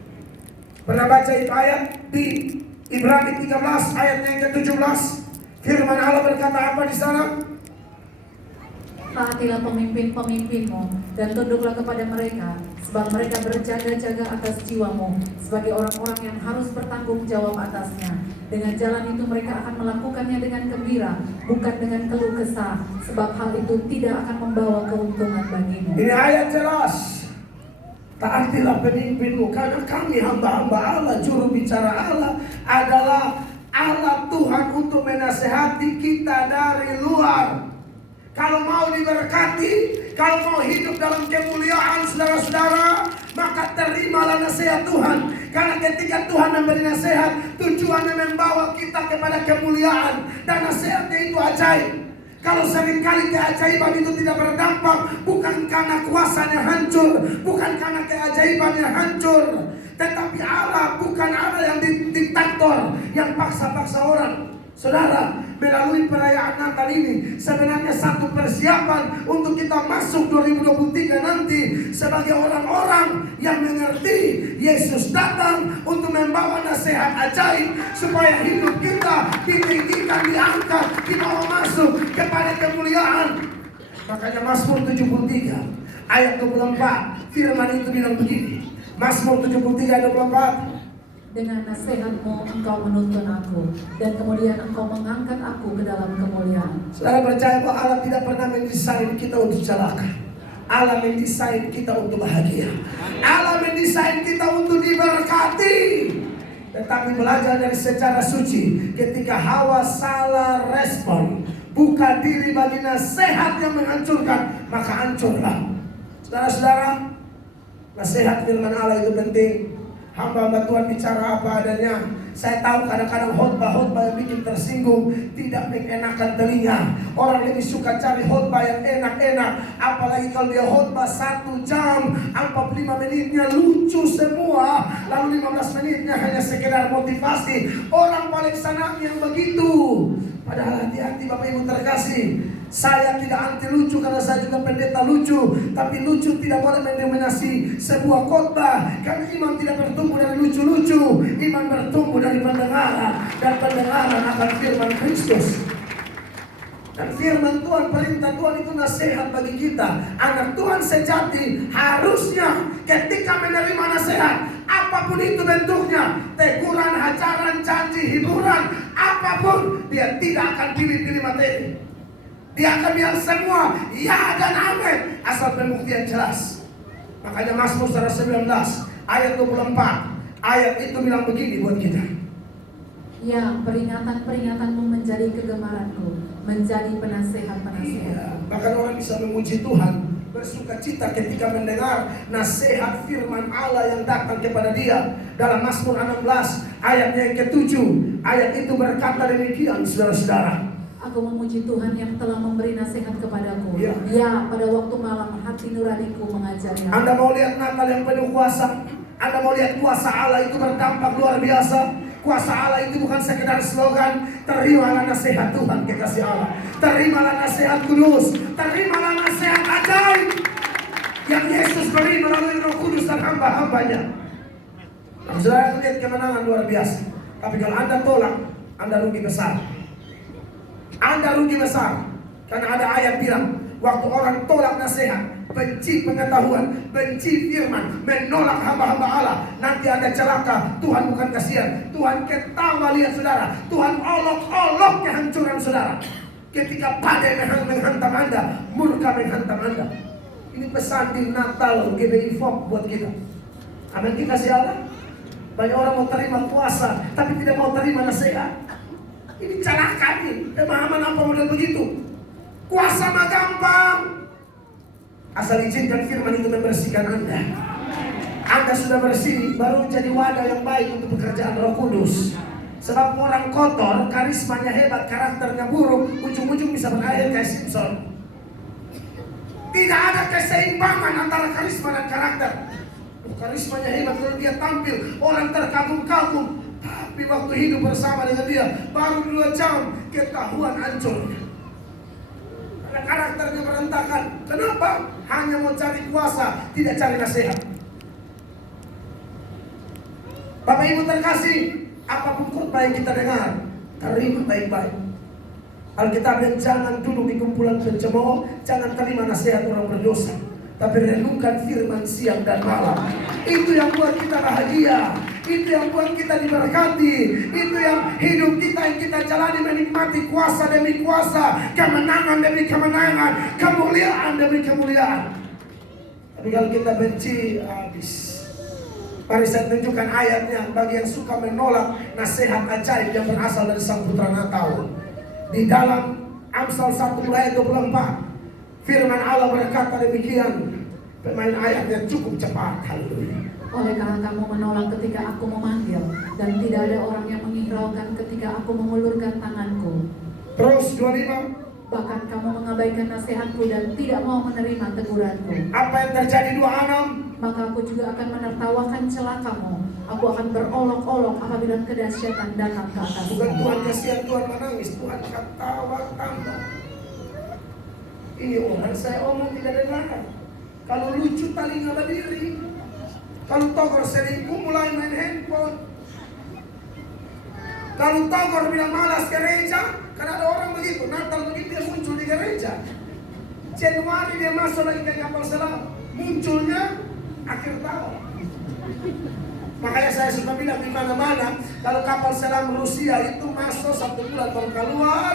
Pernah baca itu ayat di Ibrani 13 ayatnya yang ke-17? Firman Allah berkata apa di sana? Taatilah pemimpin-pemimpinmu dan tunduklah kepada mereka, sebab mereka berjaga-jaga atas jiwamu sebagai orang-orang yang harus bertanggung jawab atasnya. Dengan jalan itu mereka akan melakukannya dengan gembira, bukan dengan keluh kesah, sebab hal itu tidak akan membawa keuntungan bagimu. Ini ayat jelas. Taatilah pemimpinmu, karena kami hamba-hamba Allah. Juru bicara Allah adalah Allah Tuhan untuk menasehati kita dari luar. Kalau mau diberkati, kalau mau hidup dalam kemuliaan saudara-saudara, maka terimalah nasihat Tuhan. Karena ketika Tuhan memberi nasihat, tujuannya membawa kita kepada kemuliaan. Dan nasihatnya itu ajaib. Kalau seringkali keajaiban itu tidak berdampak, bukan karena kuasanya hancur, bukan karena keajaibannya hancur, tetapi Allah bukan Allah yang diktator, yang paksa-paksa orang. Saudara, melalui perayaan Natal ini sebenarnya satu persiapan untuk kita masuk 2023 nanti sebagai orang-orang yang mengerti Yesus datang untuk membawa nasihat ajaib supaya hidup kita ditinggikan, diangkat, dibawa masuk kepada kemuliaan. Makanya Mazmur 73 ayat 24 firman itu bilang begini. Mazmur 73 ayat 24, dengan nasihatmu engkau menuntun aku, dan kemudian engkau mengangkat aku ke dalam kemuliaan. Saudara percaya bahwa Allah tidak pernah mendesain kita untuk celaka. Allah mendesain kita untuk bahagia. Allah mendesain kita untuk diberkati. Tetapi belajar dari sejarah suci, ketika Hawa salah respon, buka diri bagi nasihat yang menghancurkan, maka hancurlah. Saudara-saudara, nasihat firman Allah itu penting. Hamba-hamba Tuhan bicara apa adanya. Saya tahu kadang-kadang khotbah-khotbah yang bikin tersinggung, tidak mengenakan telinga. Orang lebih suka cari khotbah yang enak-enak. Apalagi kalau dia khotbah 1 jam, 45 menitnya lucu semua, lalu 15 menitnya hanya sekedar motivasi. Orang paling senang yang begitu. Padahal hati-hati Bapak Ibu terkasih, saya tidak anti lucu karena saya juga pendeta lucu. Tapi lucu tidak boleh mendominasi sebuah khotbah. Karena iman tidak bertumbuh dari lucu-lucu. Iman bertumbuh dari pendengaran. Dan pendengaran akan firman Kristus. Dan firman Tuhan, perintah Tuhan itu nasihat bagi kita. Anak Tuhan sejati harusnya ketika menerima nasihat, apapun itu bentuknya, teguran, hajaran, janji, hiburan, apapun, dia tidak akan pilih-pilih materi. Dia akan bilang semua ya dan amin, asal pembuktian jelas. Makanya Mazmur 19 ayat 24, ayat itu bilang begini buat kita. Ya, peringatan-peringatanmu menjadi kegemaranku, menjadi penasehat-penasehat. Iya, bahkan orang bisa memuji Tuhan, bersuka cita ketika mendengar nasihat firman Allah yang datang kepada dia. Dalam Mazmur 16 ayatnya yang ke-7, ayat itu berkata demikian, saudara-saudara. Aku memuji Tuhan yang telah memberi nasihat kepadaku. Ya. Ya, pada waktu malam hati nuraniku mengajari aku. Anda mau lihat Natal yang penuh kuasa? Anda mau lihat kuasa Allah itu berdampak luar biasa? Kuasa Allah itu bukan sekedar slogan. Terimalah nasihat Tuhan, kekasih Allah. Terimalah nasihat kudus. Terimalah nasihat ajaib yang Yesus beri melalui Roh Kudus dan hamba-hambanya. Saudara lihat kemenangan luar biasa. Tapi kalau Anda tolak, Anda rugi besar. Anda rugi besar. Karena ada ayat bilang, waktu orang tolak nasihat, benci pengetahuan, benci firman, menolak hamba-hamba Allah, nanti Anda celaka. Tuhan bukan kasihan, Tuhan ketawa lihat saudara. Tuhan olok-olok kehancuran saudara. Ketika badai menghantam Anda, murka menghantam Anda. Ini pesan di Natal GBI Fok buat kita. Amin, dikasih Allah. Banyak orang mau terima kuasa, tapi tidak mau terima nasihat. Ini celaka nih. Pemahaman apa model begitu? Kuasa mah gampang. Asal izinkan firman itu membersihkan Anda. Anda sudah bersih, baru jadi wadah yang baik untuk pekerjaan Roh Kudus. Sebab orang kotor, karismanya hebat, karakternya buruk, ujung-ujung bisa berakhir kayak Simpson. Tidak ada keseimbangan antara karisma dan karakter. Karismanya hebat, kalau dia tampil, orang terkagum-kagum. Tapi waktu hidup bersama dengan dia, baru 2 jam, ketahuan hancurnya. Karena karakternya berantakan. Kenapa? Hanya mau cari kuasa, tidak cari nasihat. Bapak Ibu terkasih, apapun khotbah yang kita dengar, terima baik-baik. Alkitab yang jangan duduk di kumpulan pencemooh, jangan terima nasihat orang berdosa, tapi renungkan firman siang dan malam. Itu yang buat kita bahagia, itu yang buat kita diberkati, itu yang hidup kita yang kita jalani menikmati kuasa demi kuasa, kemenangan demi kemenangan, kemuliaan demi kemuliaan. Tapi kalau kita benci, habis. Mari saya tunjukkan ayatnya bagi yang suka menolak nasihat ajaib yang berasal dari Sang Putra Natal. Di dalam Amsal 1 ayat 24, firman Allah berkata demikian. Pemain ayatnya cukup cepat. Haleluya. Oleh karena kamu menolak ketika aku memanggil, dan tidak ada orang yang menghiraukan ketika aku mengulurkan tanganku. Terus 25. Bahkan kamu mengabaikan nasihatku dan tidak mau menerima teguranku. Apa yang terjadi 26? Maka aku juga akan menertawakan celakamu. Aku akan berolok-olok apabila kedahsyatan datang ke atasmu. Bukan Tuhan kasihan, Tuhan menangis, Tuhan ketawa tambah. Ini orang saya omong tidak dengar. Kalau lucu talinga berdiri, kalau togor selingkuh mulai main handphone. Kalau togor bilang malas gereja, karena ada orang begitu, Natal begitu dia muncul di gereja. Januari dia masuk lagi ke kapal selam, munculnya akhir tahun. Makanya saya suka bilang di mana-mana, kalau kapal selam Rusia itu masuk 1 bulan baru keluar,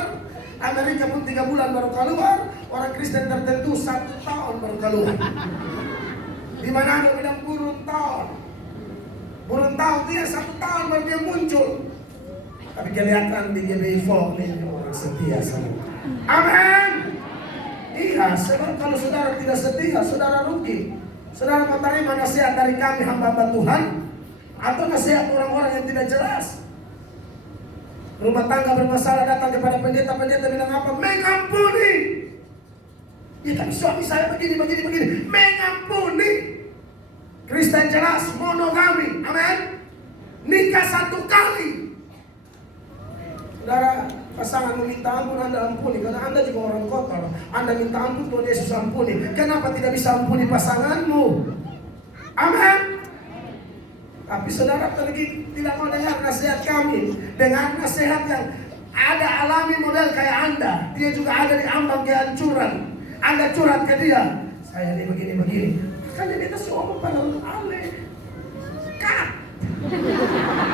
Amerika pun 3 bulan baru keluar, orang Kristen tertentu 1 tahun baru keluar. Di mana ada bilang burung tahun dia 1 tahun baru dia muncul. Tapi kelihatan di GBI Fok ini orang setia sama. Amin. Iya, sebab kalau saudara tidak setia, saudara rugi. Saudara menerima nasihat dari kami hamba-hamba Tuhan, atau nasihat orang-orang yang tidak jelas. Rumah tangga bermasalah datang kepada pendeta bilang apa? Mengampuni. Ya tapi suami saya begini. Mengampuni. Kristen jelas, monogami. Amin. Nikah 1 kali. Saudara, pasangan meminta ampun, Anda ampuni. Karena Anda juga orang kotor. Anda minta ampun, Tuhan Yesus ampuni. Kenapa tidak bisa ampuni pasanganmu? Amin. Tapi saudara pergi tidak mau dengar nasihat kami. Dengan nasihat yang ada alami model kayak Anda. Dia juga ada di ambang kehancuran. Anda curhat ke dia, saya ini begini. Makanya dia kasih omong pada aleh. Kat.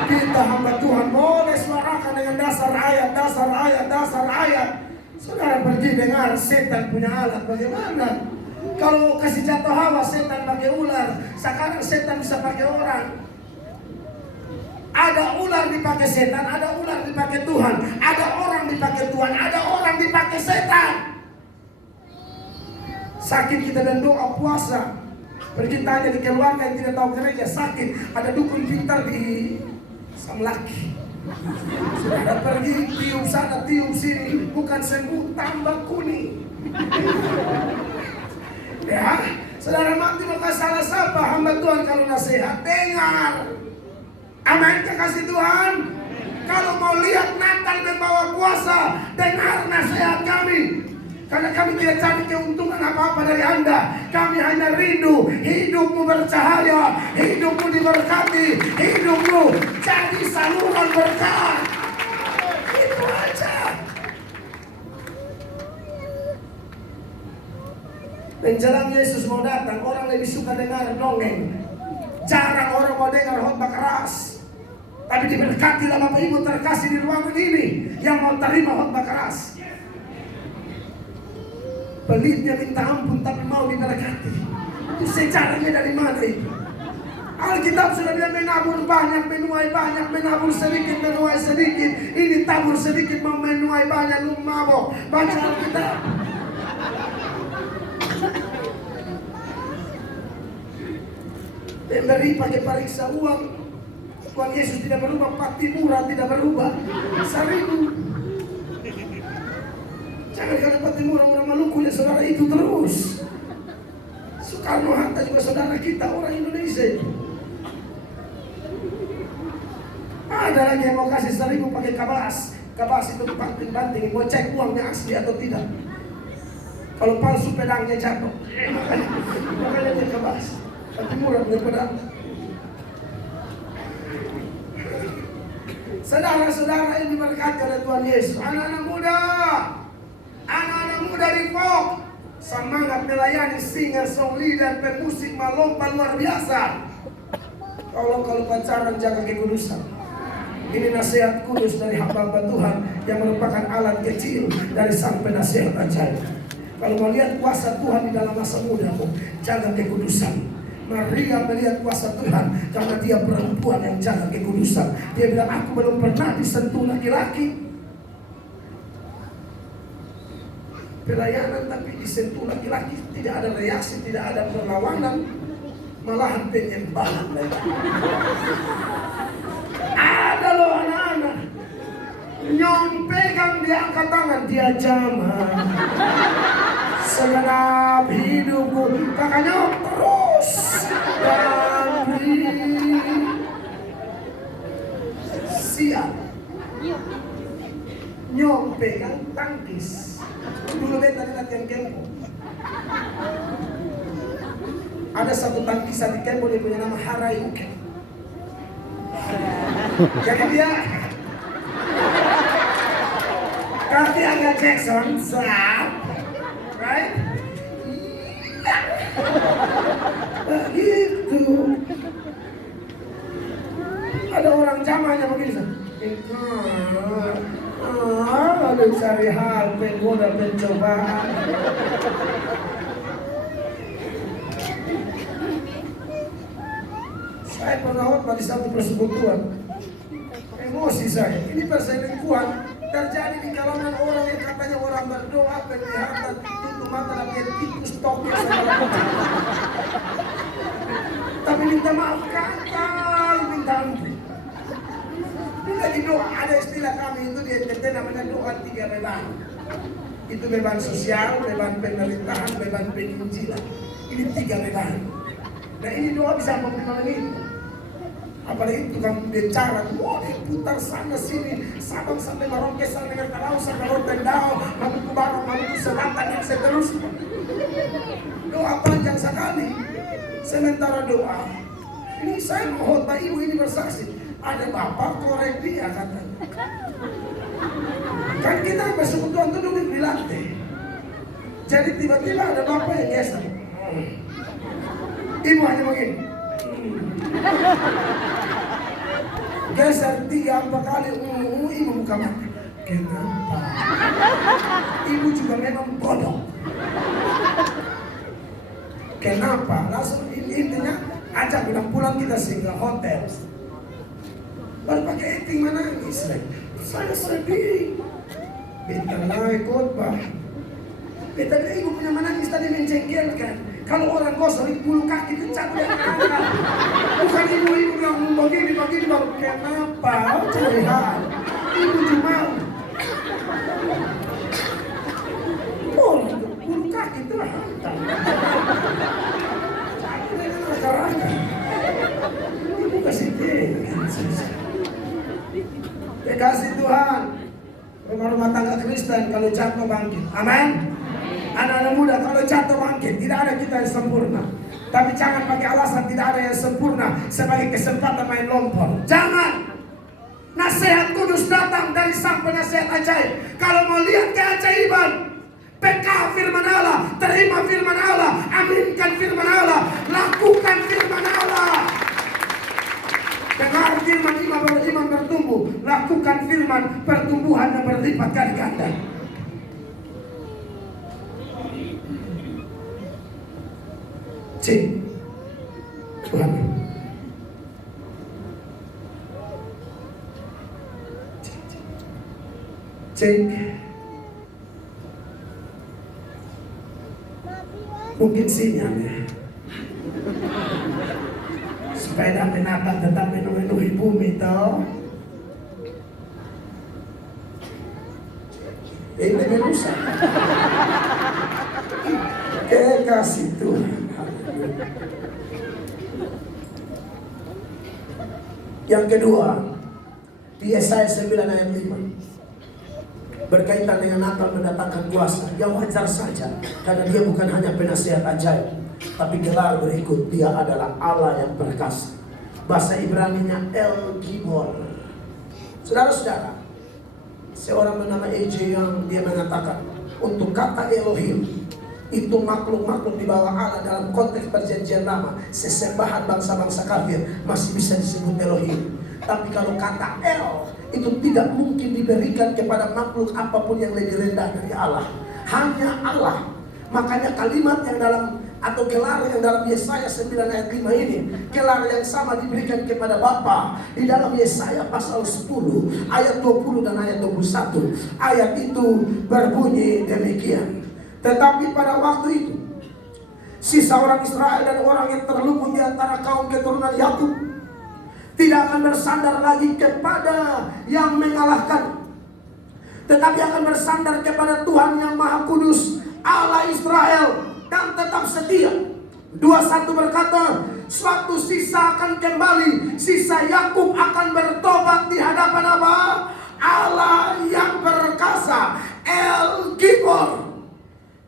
Kita hamba Tuhan boleh suarakan dengan dasar ayat. Saudara pergi dengar setan punya alat bagaimana? Kalau kasih jatuh Hawa, setan pakai ular. Sekarang setan bisa pakai orang. Ada ular dipakai setan, ada ular dipakai Tuhan. Ada orang dipakai Tuhan, ada orang dipakai setan. Sakit kita dan doa puasa. Pergi tanya di keluarga yang tidak tahu gereja, sakit. Ada dukun pintar di Samlaki. Saudara pergi tiup sana, tiup sini, bukan sembuh, tambah kuning. Ya, saudara mati maka salah siapa? Hamba Tuhan kalau nasihat dengar. Amin, kasih Tuhan. Kalau mau lihat Natal membawa kuasa, dengar nasihat kami. Karena kami tidak cari keuntungan apa-apa dari Anda. Kami hanya rindu hidupmu bercahaya, hidupmu diberkati, hidupmu jadi saluran berkat. Itu aja. Menjelang Yesus mau datang, orang lebih suka dengar dongeng. Jarang orang mau dengar khotbah keras. Tapi diberkatilah Bapak Ibu terkasih di ruangan ini yang mau terima khotbah keras. Pelitnya minta ampun tapi mau diberkati. Itu sejarahnya dari mana itu? Alkitab sudah bilang menabur banyak, menuai banyak, menabur sedikit, menuai sedikit. Ini tabur sedikit, menuai banyak, lu mabok. Baca Alkitab. Pemberi pakai periksa uang. Tuhan Yesus tidak berubah, pati murah tidak berubah. 1.000. Jangan kata pati murah-murah Maluku ya saudara, itu terus. Soekarno-Hatta juga saudara kita, orang Indonesia. Ada lagi yang mau kasih 1.000 pakai kabas. Kabas itu banting-banting, mau cek uangnya asli atau tidak. Kalau palsu pedangnya jatuh. Makanya dia kabas. Pati murah punya pedang. Saudara-saudara yang diberkati oleh Tuhan Yesus, anak-anak muda di Fok, semangat melayani, singer, song leader, pemusik, malompa luar biasa. Kalau pacaran jaga kekudusan. Ini nasihat kudus dari hamba Tuhan yang merupakan alat kecil dari sang penasihat ajaib. Kalau mau lihat kuasa Tuhan di dalam masa mudamu, jaga kekudusan. Maria melihat kuasa Tuhan karena dia perempuan yang jaga kekudusan. Dia bilang, aku belum pernah disentuh laki-laki. Pelayanan tapi disentuh laki-laki, tidak ada reaksi, tidak ada perlawanan, malahan penyembahan lagi. Ada loh anak-anak nyompekan, dia angkat tangan, dia jamah segenap hidupku, kakaknya terus dan siap nyompekan tangkis. Dulu beta di latihan kempo, ada satu tangkisan di kempo, dia punya nama Harayuke. Jadi dia kaki agak Jackson, right? Begitu. Ada orang jamahnya begini. Ada cari hal, penggoda, pencobaan. Saya pernah khotbah di satu persekutuan. Emosi saya. Ini perselingkuhan terjadi di kalangan orang yang katanya orang berdoa, penglihatan, tutup mata dan dia tikus toknya segala macam. Tapi minta maaf kakak, minta ampun. Ini lagi doa, ada istilah kami itu di NTT namanya doa 3 beban. Itu beban sosial, beban pemerintahan, beban penginjilan. Ini 3 beban. Nah ini doa bisa 45 menit. Apalagi tukang bicara, diputar sana sini, Sabang sampai Merauke, sampai Kertalau, sampai Rotendao, Maluku Barat, Maluku Selatan, dan seterusnya. Doa panjang sekali. Sementara doa, ini saya mau khotbah, ibu ini bersaksi. Ada bapak korek dia katanya. Kan kita persekutuan itu duduk di lantai. Jadi tiba-tiba ada bapak yang geser. Ibu hanya begini. Geser 3-4 kali, ibu buka mata. Kenapa? Ibu juga memang bodoh. Kenapa? Langsung intinya ajak pulang kita singgah hotel. Baru pakai acting menangis. Saya sedih. Beta naik khotbah. Beta bilang ibu punya menangis tadi mencengkelkan. Kalau orang gosong itu bulu kaki itu cabut dari tangan. Bukan ibu-ibu yang begini baru kenapa? Cari hal. Ibu cuma bulu kaki itu hantam. Cabut dari raka-raka. Ibu kasih tinggal. Kasih Tuhan, rumah-rumah tangga Kristen kalau jatuh bangkit. Amin. Anak-anak muda, kalau jatuh bangkit, tidak ada kita yang sempurna. Tapi jangan pakai alasan tidak ada yang sempurna sebagai kesempatan main lompor. Jangan. Nasihat kudus datang dari sang penasihat ajaib. Kalau mau lihat keajaiban, PK firman Allah, terima firman Allah, aminkan firman Allah, lakukan firman Allah. Dengar firman iman bertumbuh, lakukan firman pertumbuhan yang berlipat kali ganda. Cik, Tuhan. Cik. Mungkin sinyal ya. Supaya menatap tetap menuhi bumi toh. Ini merusak. Kekasih Tuhan. Yang kedua, di Yesaya 9 ayat 5 berkaitan dengan Natal mendatangkan kuasa. Yang wajar saja, karena dia bukan hanya penasihat ajaib, tapi gelar berikut, dia adalah Allah yang perkasa. Bahasa Ibraninya El Gibor. Saudara-saudara, seorang bernama A.J. yang dia mengatakan, untuk kata Elohim itu makhluk-makhluk di bawah Allah dalam konteks perjanjian lama, sesembahan bangsa-bangsa kafir masih bisa disebut Elohim. Tapi kalau kata El itu tidak mungkin diberikan kepada makhluk apapun yang lebih rendah dari Allah. Hanya Allah. Makanya kalimat yang dalam atau gelar yang dalam Yesaya 9 ayat 5 ini, gelar yang sama diberikan kepada Bapa di dalam Yesaya pasal 10 ayat 20 dan ayat 21. Ayat itu berbunyi demikian. Tetapi pada waktu itu sisa orang Israel dan orang yang terluput di antara kaum keturunan Yakub tidak akan bersandar lagi kepada yang mengalahkan, tetapi akan bersandar kepada Tuhan yang Maha Kudus, Allah Israel, dan tetap setia. 21 berkata, suatu sisa akan kembali, sisa Yakub akan bertobat di hadapan apa? Allah yang perkasa, El Gibor.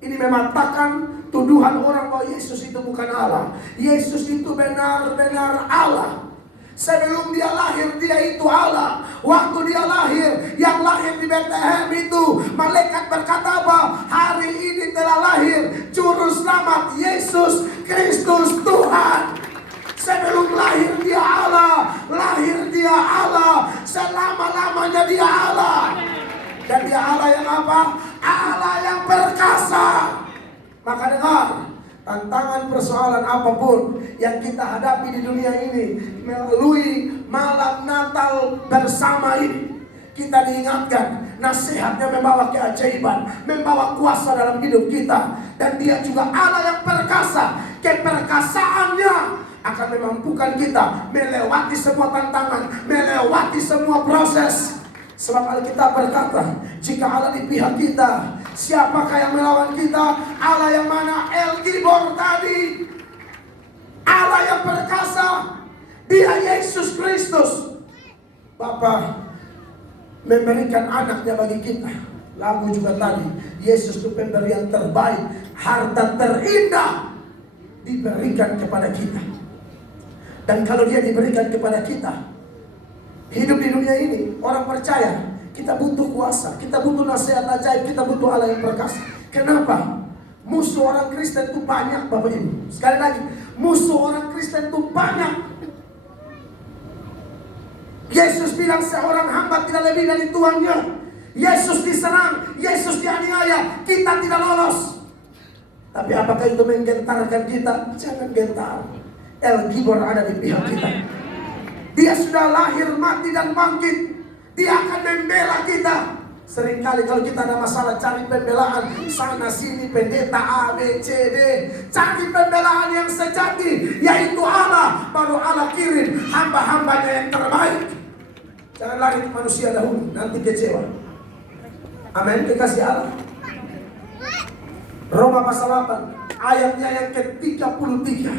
Ini mematahkan tuduhan orang bahwa Yesus itu bukan Allah. Yesus itu benar-benar Allah. Sebelum dia lahir, dia itu Allah. Waktu dia lahir, yang lahir di Bethlehem itu, malaikat berkata apa? Hari ini telah lahir Juru Selamat, Yesus Kristus Tuhan. Sebelum lahir dia Allah, lahir dia Allah, selama-lamanya dia Allah. Dan dia Allah yang apa? Allah yang perkasa. Maka dengar, tantangan persoalan apapun yang kita hadapi di dunia ini melalui malam Natal bersama ini, kita diingatkan nasihatnya membawa keajaiban, membawa kuasa dalam hidup kita. Dan dia juga Allah yang perkasa. Keperkasaannya akan memampukan kita melewati semua tantangan, melewati semua proses. Sebab Alkitab berkata, jika Allah di pihak kita, siapakah yang melawan kita? Allah yang mana? El Gibor tadi, Allah yang perkasa, dia Yesus Kristus. Bapa memberikan anaknya bagi kita. Lagu juga tadi, Yesus itu pemberian terbaik, harta terindah diberikan kepada kita. Dan kalau dia diberikan kepada kita, hidup di dunia ini, orang percaya kita butuh kuasa, kita butuh nasihat ajaib, kita butuh Allah yang perkasa. Kenapa? Musuh orang Kristen itu banyak, Bapak Ibu. Sekali lagi, musuh orang Kristen itu banyak. Yesus bilang seorang hamba tidak lebih dari tuannya. Yesus diserang, Yesus dianiaya, kita tidak lolos. Tapi apakah itu menggentarkan kita? Jangan gentar. El Gibor ada di pihak kita. Dia sudah lahir, mati, dan bangkit. Dia akan membela kita. Seringkali kalau kita ada masalah, cari pembelaan sana sini, pendeta A, B, C, D. Cari pembelaan yang sejati, yaitu Allah. Baru Allah kirim hamba-hambanya yang terbaik. Jangan lari ke manusia dahulu, nanti kecewa. Amin, kekasih Allah. Roma pasal 8 ayatnya yang ke-33,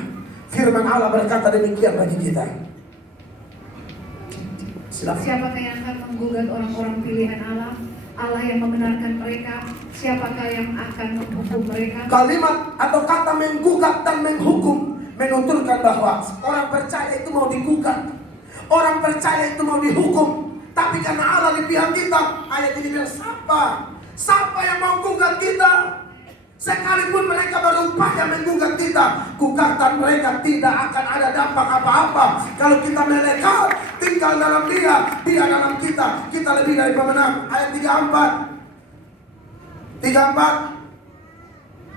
firman Allah berkata demikian bagi kita. Siapakah yang akan menggugat orang-orang pilihan Allah? Allah yang membenarkan mereka, siapakah yang akan menghukum mereka? Kalimat atau kata menggugat dan menghukum menuturkan bahwa orang percaya itu mau digugat, orang percaya itu mau dihukum. Tapi karena Allah di pihak kita, ayat ini bilang siapa yang mau gugat kita? Sekalipun mereka berupaya menggugat kita, gugatan mereka tidak akan ada dampak apa-apa. Kalau kita melekat, tinggal dalam dia dalam kita lebih dari pemenang. Ayat 34.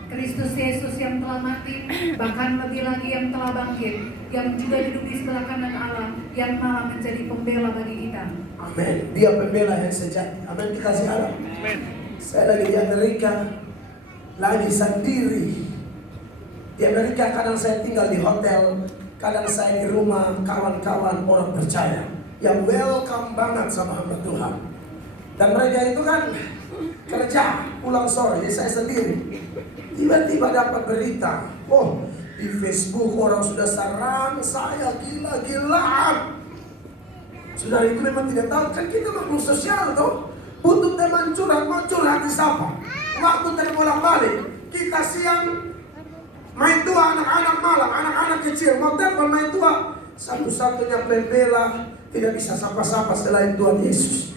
Kristus Yesus yang telah mati, bahkan lebih lagi yang telah bangkit, yang juga duduk di sebelah kanan Allah, yang malah menjadi pembela bagi kita. Amin. Dia pembela yang sejati. Amin. Dikasih Allah. Amin. Saya lagi di Amerika, lagi sendiri. Di Amerika kadang saya tinggal di hotel, kadang saya di rumah kawan-kawan orang percaya yang welcome banget sama hamba Tuhan. Dan mereka itu kan kerja pulang sore, jadi saya sendiri. Tiba-tiba dapat berita, di Facebook orang sudah serang saya gila-gilaan. Saudara, itu memang tidak tahu, kan kita makhluk sosial tuh, butuh teman curhat, mau curhat di siapa? Waktu terbolak balik, kita siang main tua, anak-anak malam, anak-anak kecil mau telepon main tua. Satu-satunya pembela tidak bisa sapa-sapa selain Tuhan Yesus.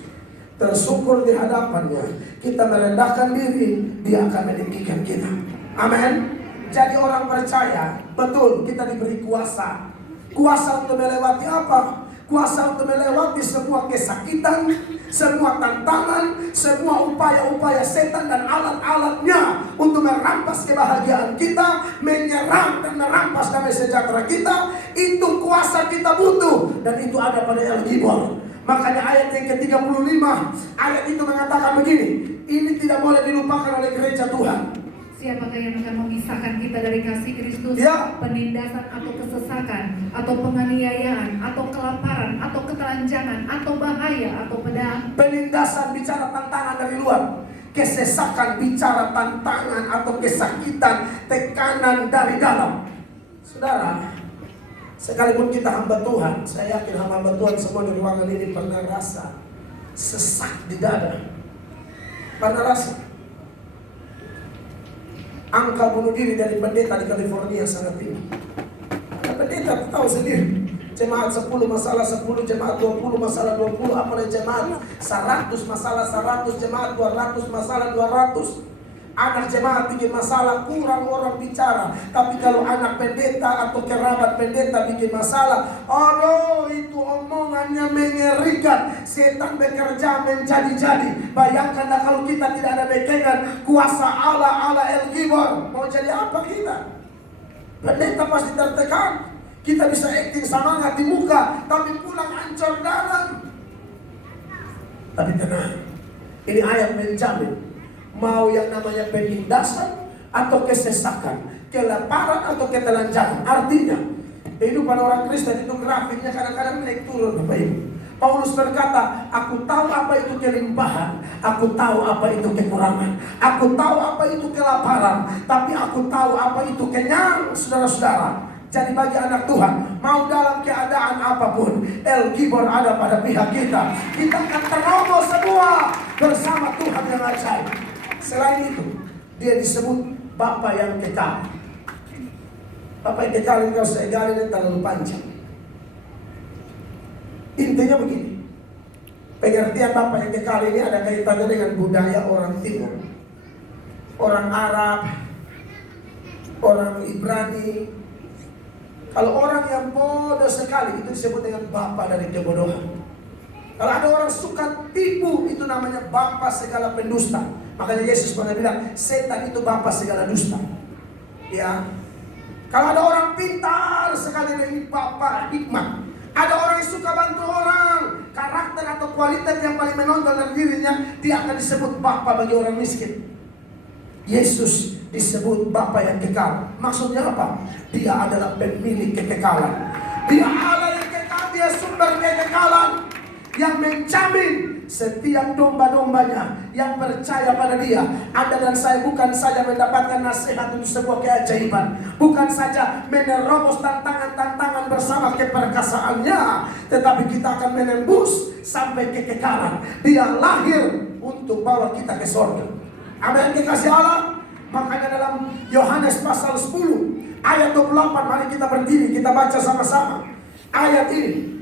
Tersyukur di hadapannya, kita merendahkan diri, dia akan meninggikan kita. Amin. Jadi orang percaya, betul kita diberi kuasa. Kuasa untuk melewati apa? Kuasa untuk melewati semua kesakitan, semua tantangan, semua upaya-upaya setan dan alat-alatnya untuk merampas kebahagiaan kita, menyerang dan merampas damai sejahtera kita. Itu kuasa kita butuh, dan itu ada pada El-Gibor. Makanya ayat yang ke-35, ayat itu mengatakan begini, ini tidak boleh dilupakan oleh gereja Tuhan. Siapakah yang akan memisahkan kita dari kasih Kristus? Ya. Penindasan atau kesesakan, atau penganiayaan, atau kelaparan, atau ketelanjangan, atau bahaya, atau pedang. Penindasan bicara tantangan dari luar, kesesakan bicara tantangan atau kesakitan, tekanan dari dalam. Saudara, sekalipun kita hamba Tuhan, saya yakin hamba Tuhan semua di ruangan ini pernah rasa sesak di dada. Pernah rasa. Angka bunuh diri dari pendeta di California sangat tinggi. Karena pendeta tahu sendiri, jemaat 10 masalah 10, jemaat 20 masalah 20, apalagi jemaat 100 masalah 100, jemaat 200 masalah 200. Anak jemaat bikin masalah, kurang orang bicara. Tapi kalau anak pendeta atau kerabat pendeta bikin masalah, aduh itu omongannya mengerikan. Setan bekerja menjadi-jadi. Bayangkanlah kalau kita tidak ada backingan kuasa Allah El-Gibor, mau jadi apa kita? Pendeta pasti tertekan. Kita bisa acting semangat di muka, tapi pulang hancur dalam. Tapi tenang, ini ayat menjamin, mau yang namanya penindasan atau kesesakan, kelaparan atau ketelanjangan. Artinya kehidupan orang Kristen itu grafiknya kadang-kadang naik turun, Bapak Ibu. Paulus berkata, aku tahu apa itu kelimpahan, aku tahu apa itu kekurangan, aku tahu apa itu kelaparan, tapi aku tahu apa itu kenyang, saudara-saudara. Jadi bagi anak Tuhan, mau dalam keadaan apapun, El-Gibor ada pada pihak kita. Kita akan teroboh semua bersama Tuhan yang ajaib. Selain itu, dia disebut Bapa yang kekal. Bapa yang kekal ini kalau saya gali ini terlalu panjang. Intinya begini, pengertian Bapa yang kekal ini ada kaitannya dengan budaya orang Timur, orang Arab, orang Ibrani. Kalau orang yang bodoh sekali itu disebut dengan bapa dari kebodohan. Kalau ada orang suka tipu, itu namanya bapa segala pendusta. Makanya Yesus pernah bilang, setan itu bapa segala dusta. Ya. Kalau ada orang pintar sekali, ini bapa hikmah. Ada orang yang suka bantu orang, karakter atau kualitas yang paling menonjol dari dirinya, dia akan disebut bapa bagi orang miskin. Yesus disebut Bapa yang kekal. Maksudnya apa? Dia adalah pemilik kekekalan. Dia Allah yang kekal, dia sumber kekekalan, yang menjamin setiap domba-dombanya yang percaya pada dia. Anda dan saya bukan saja mendapatkan nasihat untuk sebuah keajaiban, bukan saja menerobos tantangan-tantangan bersama keperkasaannya, tetapi kita akan menembus sampai kekekalan. Dia lahir untuk bawa kita ke surga. Amin, dikasih Allah. Makanya dalam Yohanes pasal 10 ayat 28, mari kita berdiri, kita baca sama-sama ayat ini.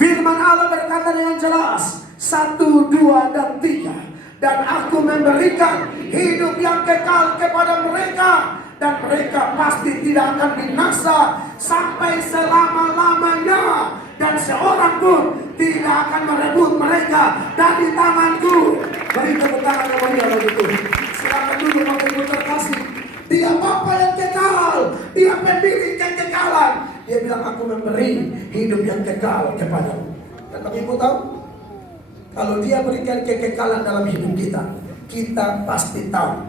Firman Allah berkata dengan jelas, 1, 2, dan 3. Dan aku memberikan hidup yang kekal kepada mereka, dan mereka pasti tidak akan binasa sampai selama-lamanya, dan seorang pun tidak akan merebut mereka dari tanganku. Beri tepuk tangan yang mulia begitu. Silakan duduk Bapak Ibu terkasih. Dia Bapa yang kekal, dia pemilik kekekalan. Dia bilang, aku memberi hidup yang kekal kepadamu. Dan Bapak Ibu tahu, kalau dia berikan kekekalan dalam hidup kita, kita pasti tahu.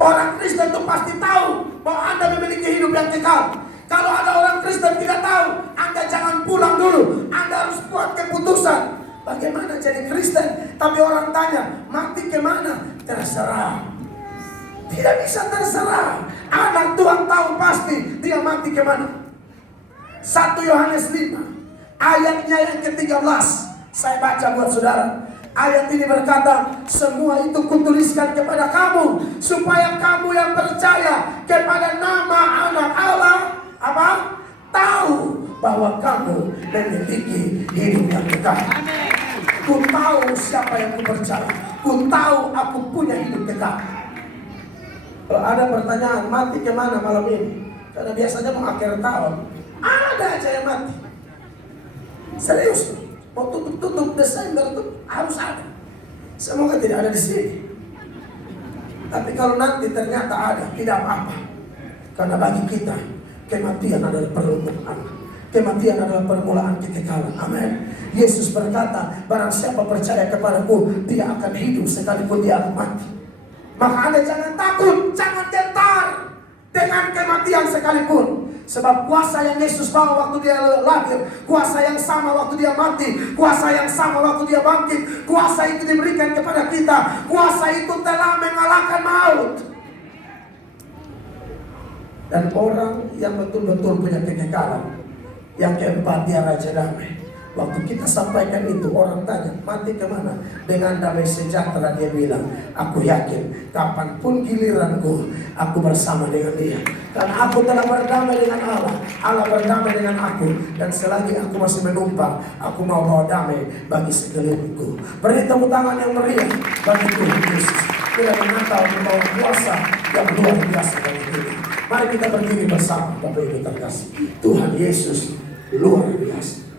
Orang Kristen itu pasti tahu bahwa Anda memiliki hidup yang kekal. Kalau ada orang Kristen tidak tahu, Anda jangan pulang dulu. Anda harus buat keputusan. Bagaimana jadi Kristen? Tapi orang tanya, mati kemana? Terserah. Tidak bisa terserah. Anak Tuhan tahu pasti dia mati kemana. 1 Yohanes 5 ayatnya yang ke-13. Saya baca buat saudara. Ayat ini berkata, semua itu kutuliskan kepada kamu, supaya kamu yang percaya kepada nama anak Allah, apa? Tahu bahwa kamu memiliki hidup yang kekal. Ku tahu siapa yang ku percaya. Ku tahu aku punya hidup kekal. Kalau ada pertanyaan, mati kemana malam ini? Karena biasanya mau akhir tahun, ada aja yang mati. Serius, mau tutup Desember itu harus ada. Semoga tidak ada di sini. Tapi kalau nanti ternyata ada, tidak apa-apa. Karena bagi kita, kematian adalah permulaan. Kematian adalah permulaan kekekalan. Amin. Yesus berkata, barang siapa percaya kepadaku, dia akan hidup sekalipun dia akan mati. Maka Anda jangan takut, jangan gentar dengan kematian sekalipun. Sebab kuasa yang Yesus bawa waktu dia lahir, kuasa yang sama waktu dia mati, kuasa yang sama waktu dia bangkit, kuasa itu diberikan kepada kita. Kuasa itu telah mengalahkan maut. Dan orang yang betul-betul punya kekekalan, yang keempat, dia Raja Damai. Waktu kita sampaikan itu, orang tanya, mati kemana? Dengan damai sejahtera dia bilang, aku yakin kapanpun giliranku, aku bersama dengan dia. Karena aku telah berdamai dengan Allah, Allah berdamai dengan aku. Dan selagi aku masih menumpang, aku mau bawa damai bagi sekelilingku. Beri tepuk tangan yang meriah bagi Tuhan Yesus. Kita menata membawa kuasa yang luar biasa bagi kita. Mari kita berdiri bersama, Bapak Ibu terkasih. Tuhan Yesus luar biasa.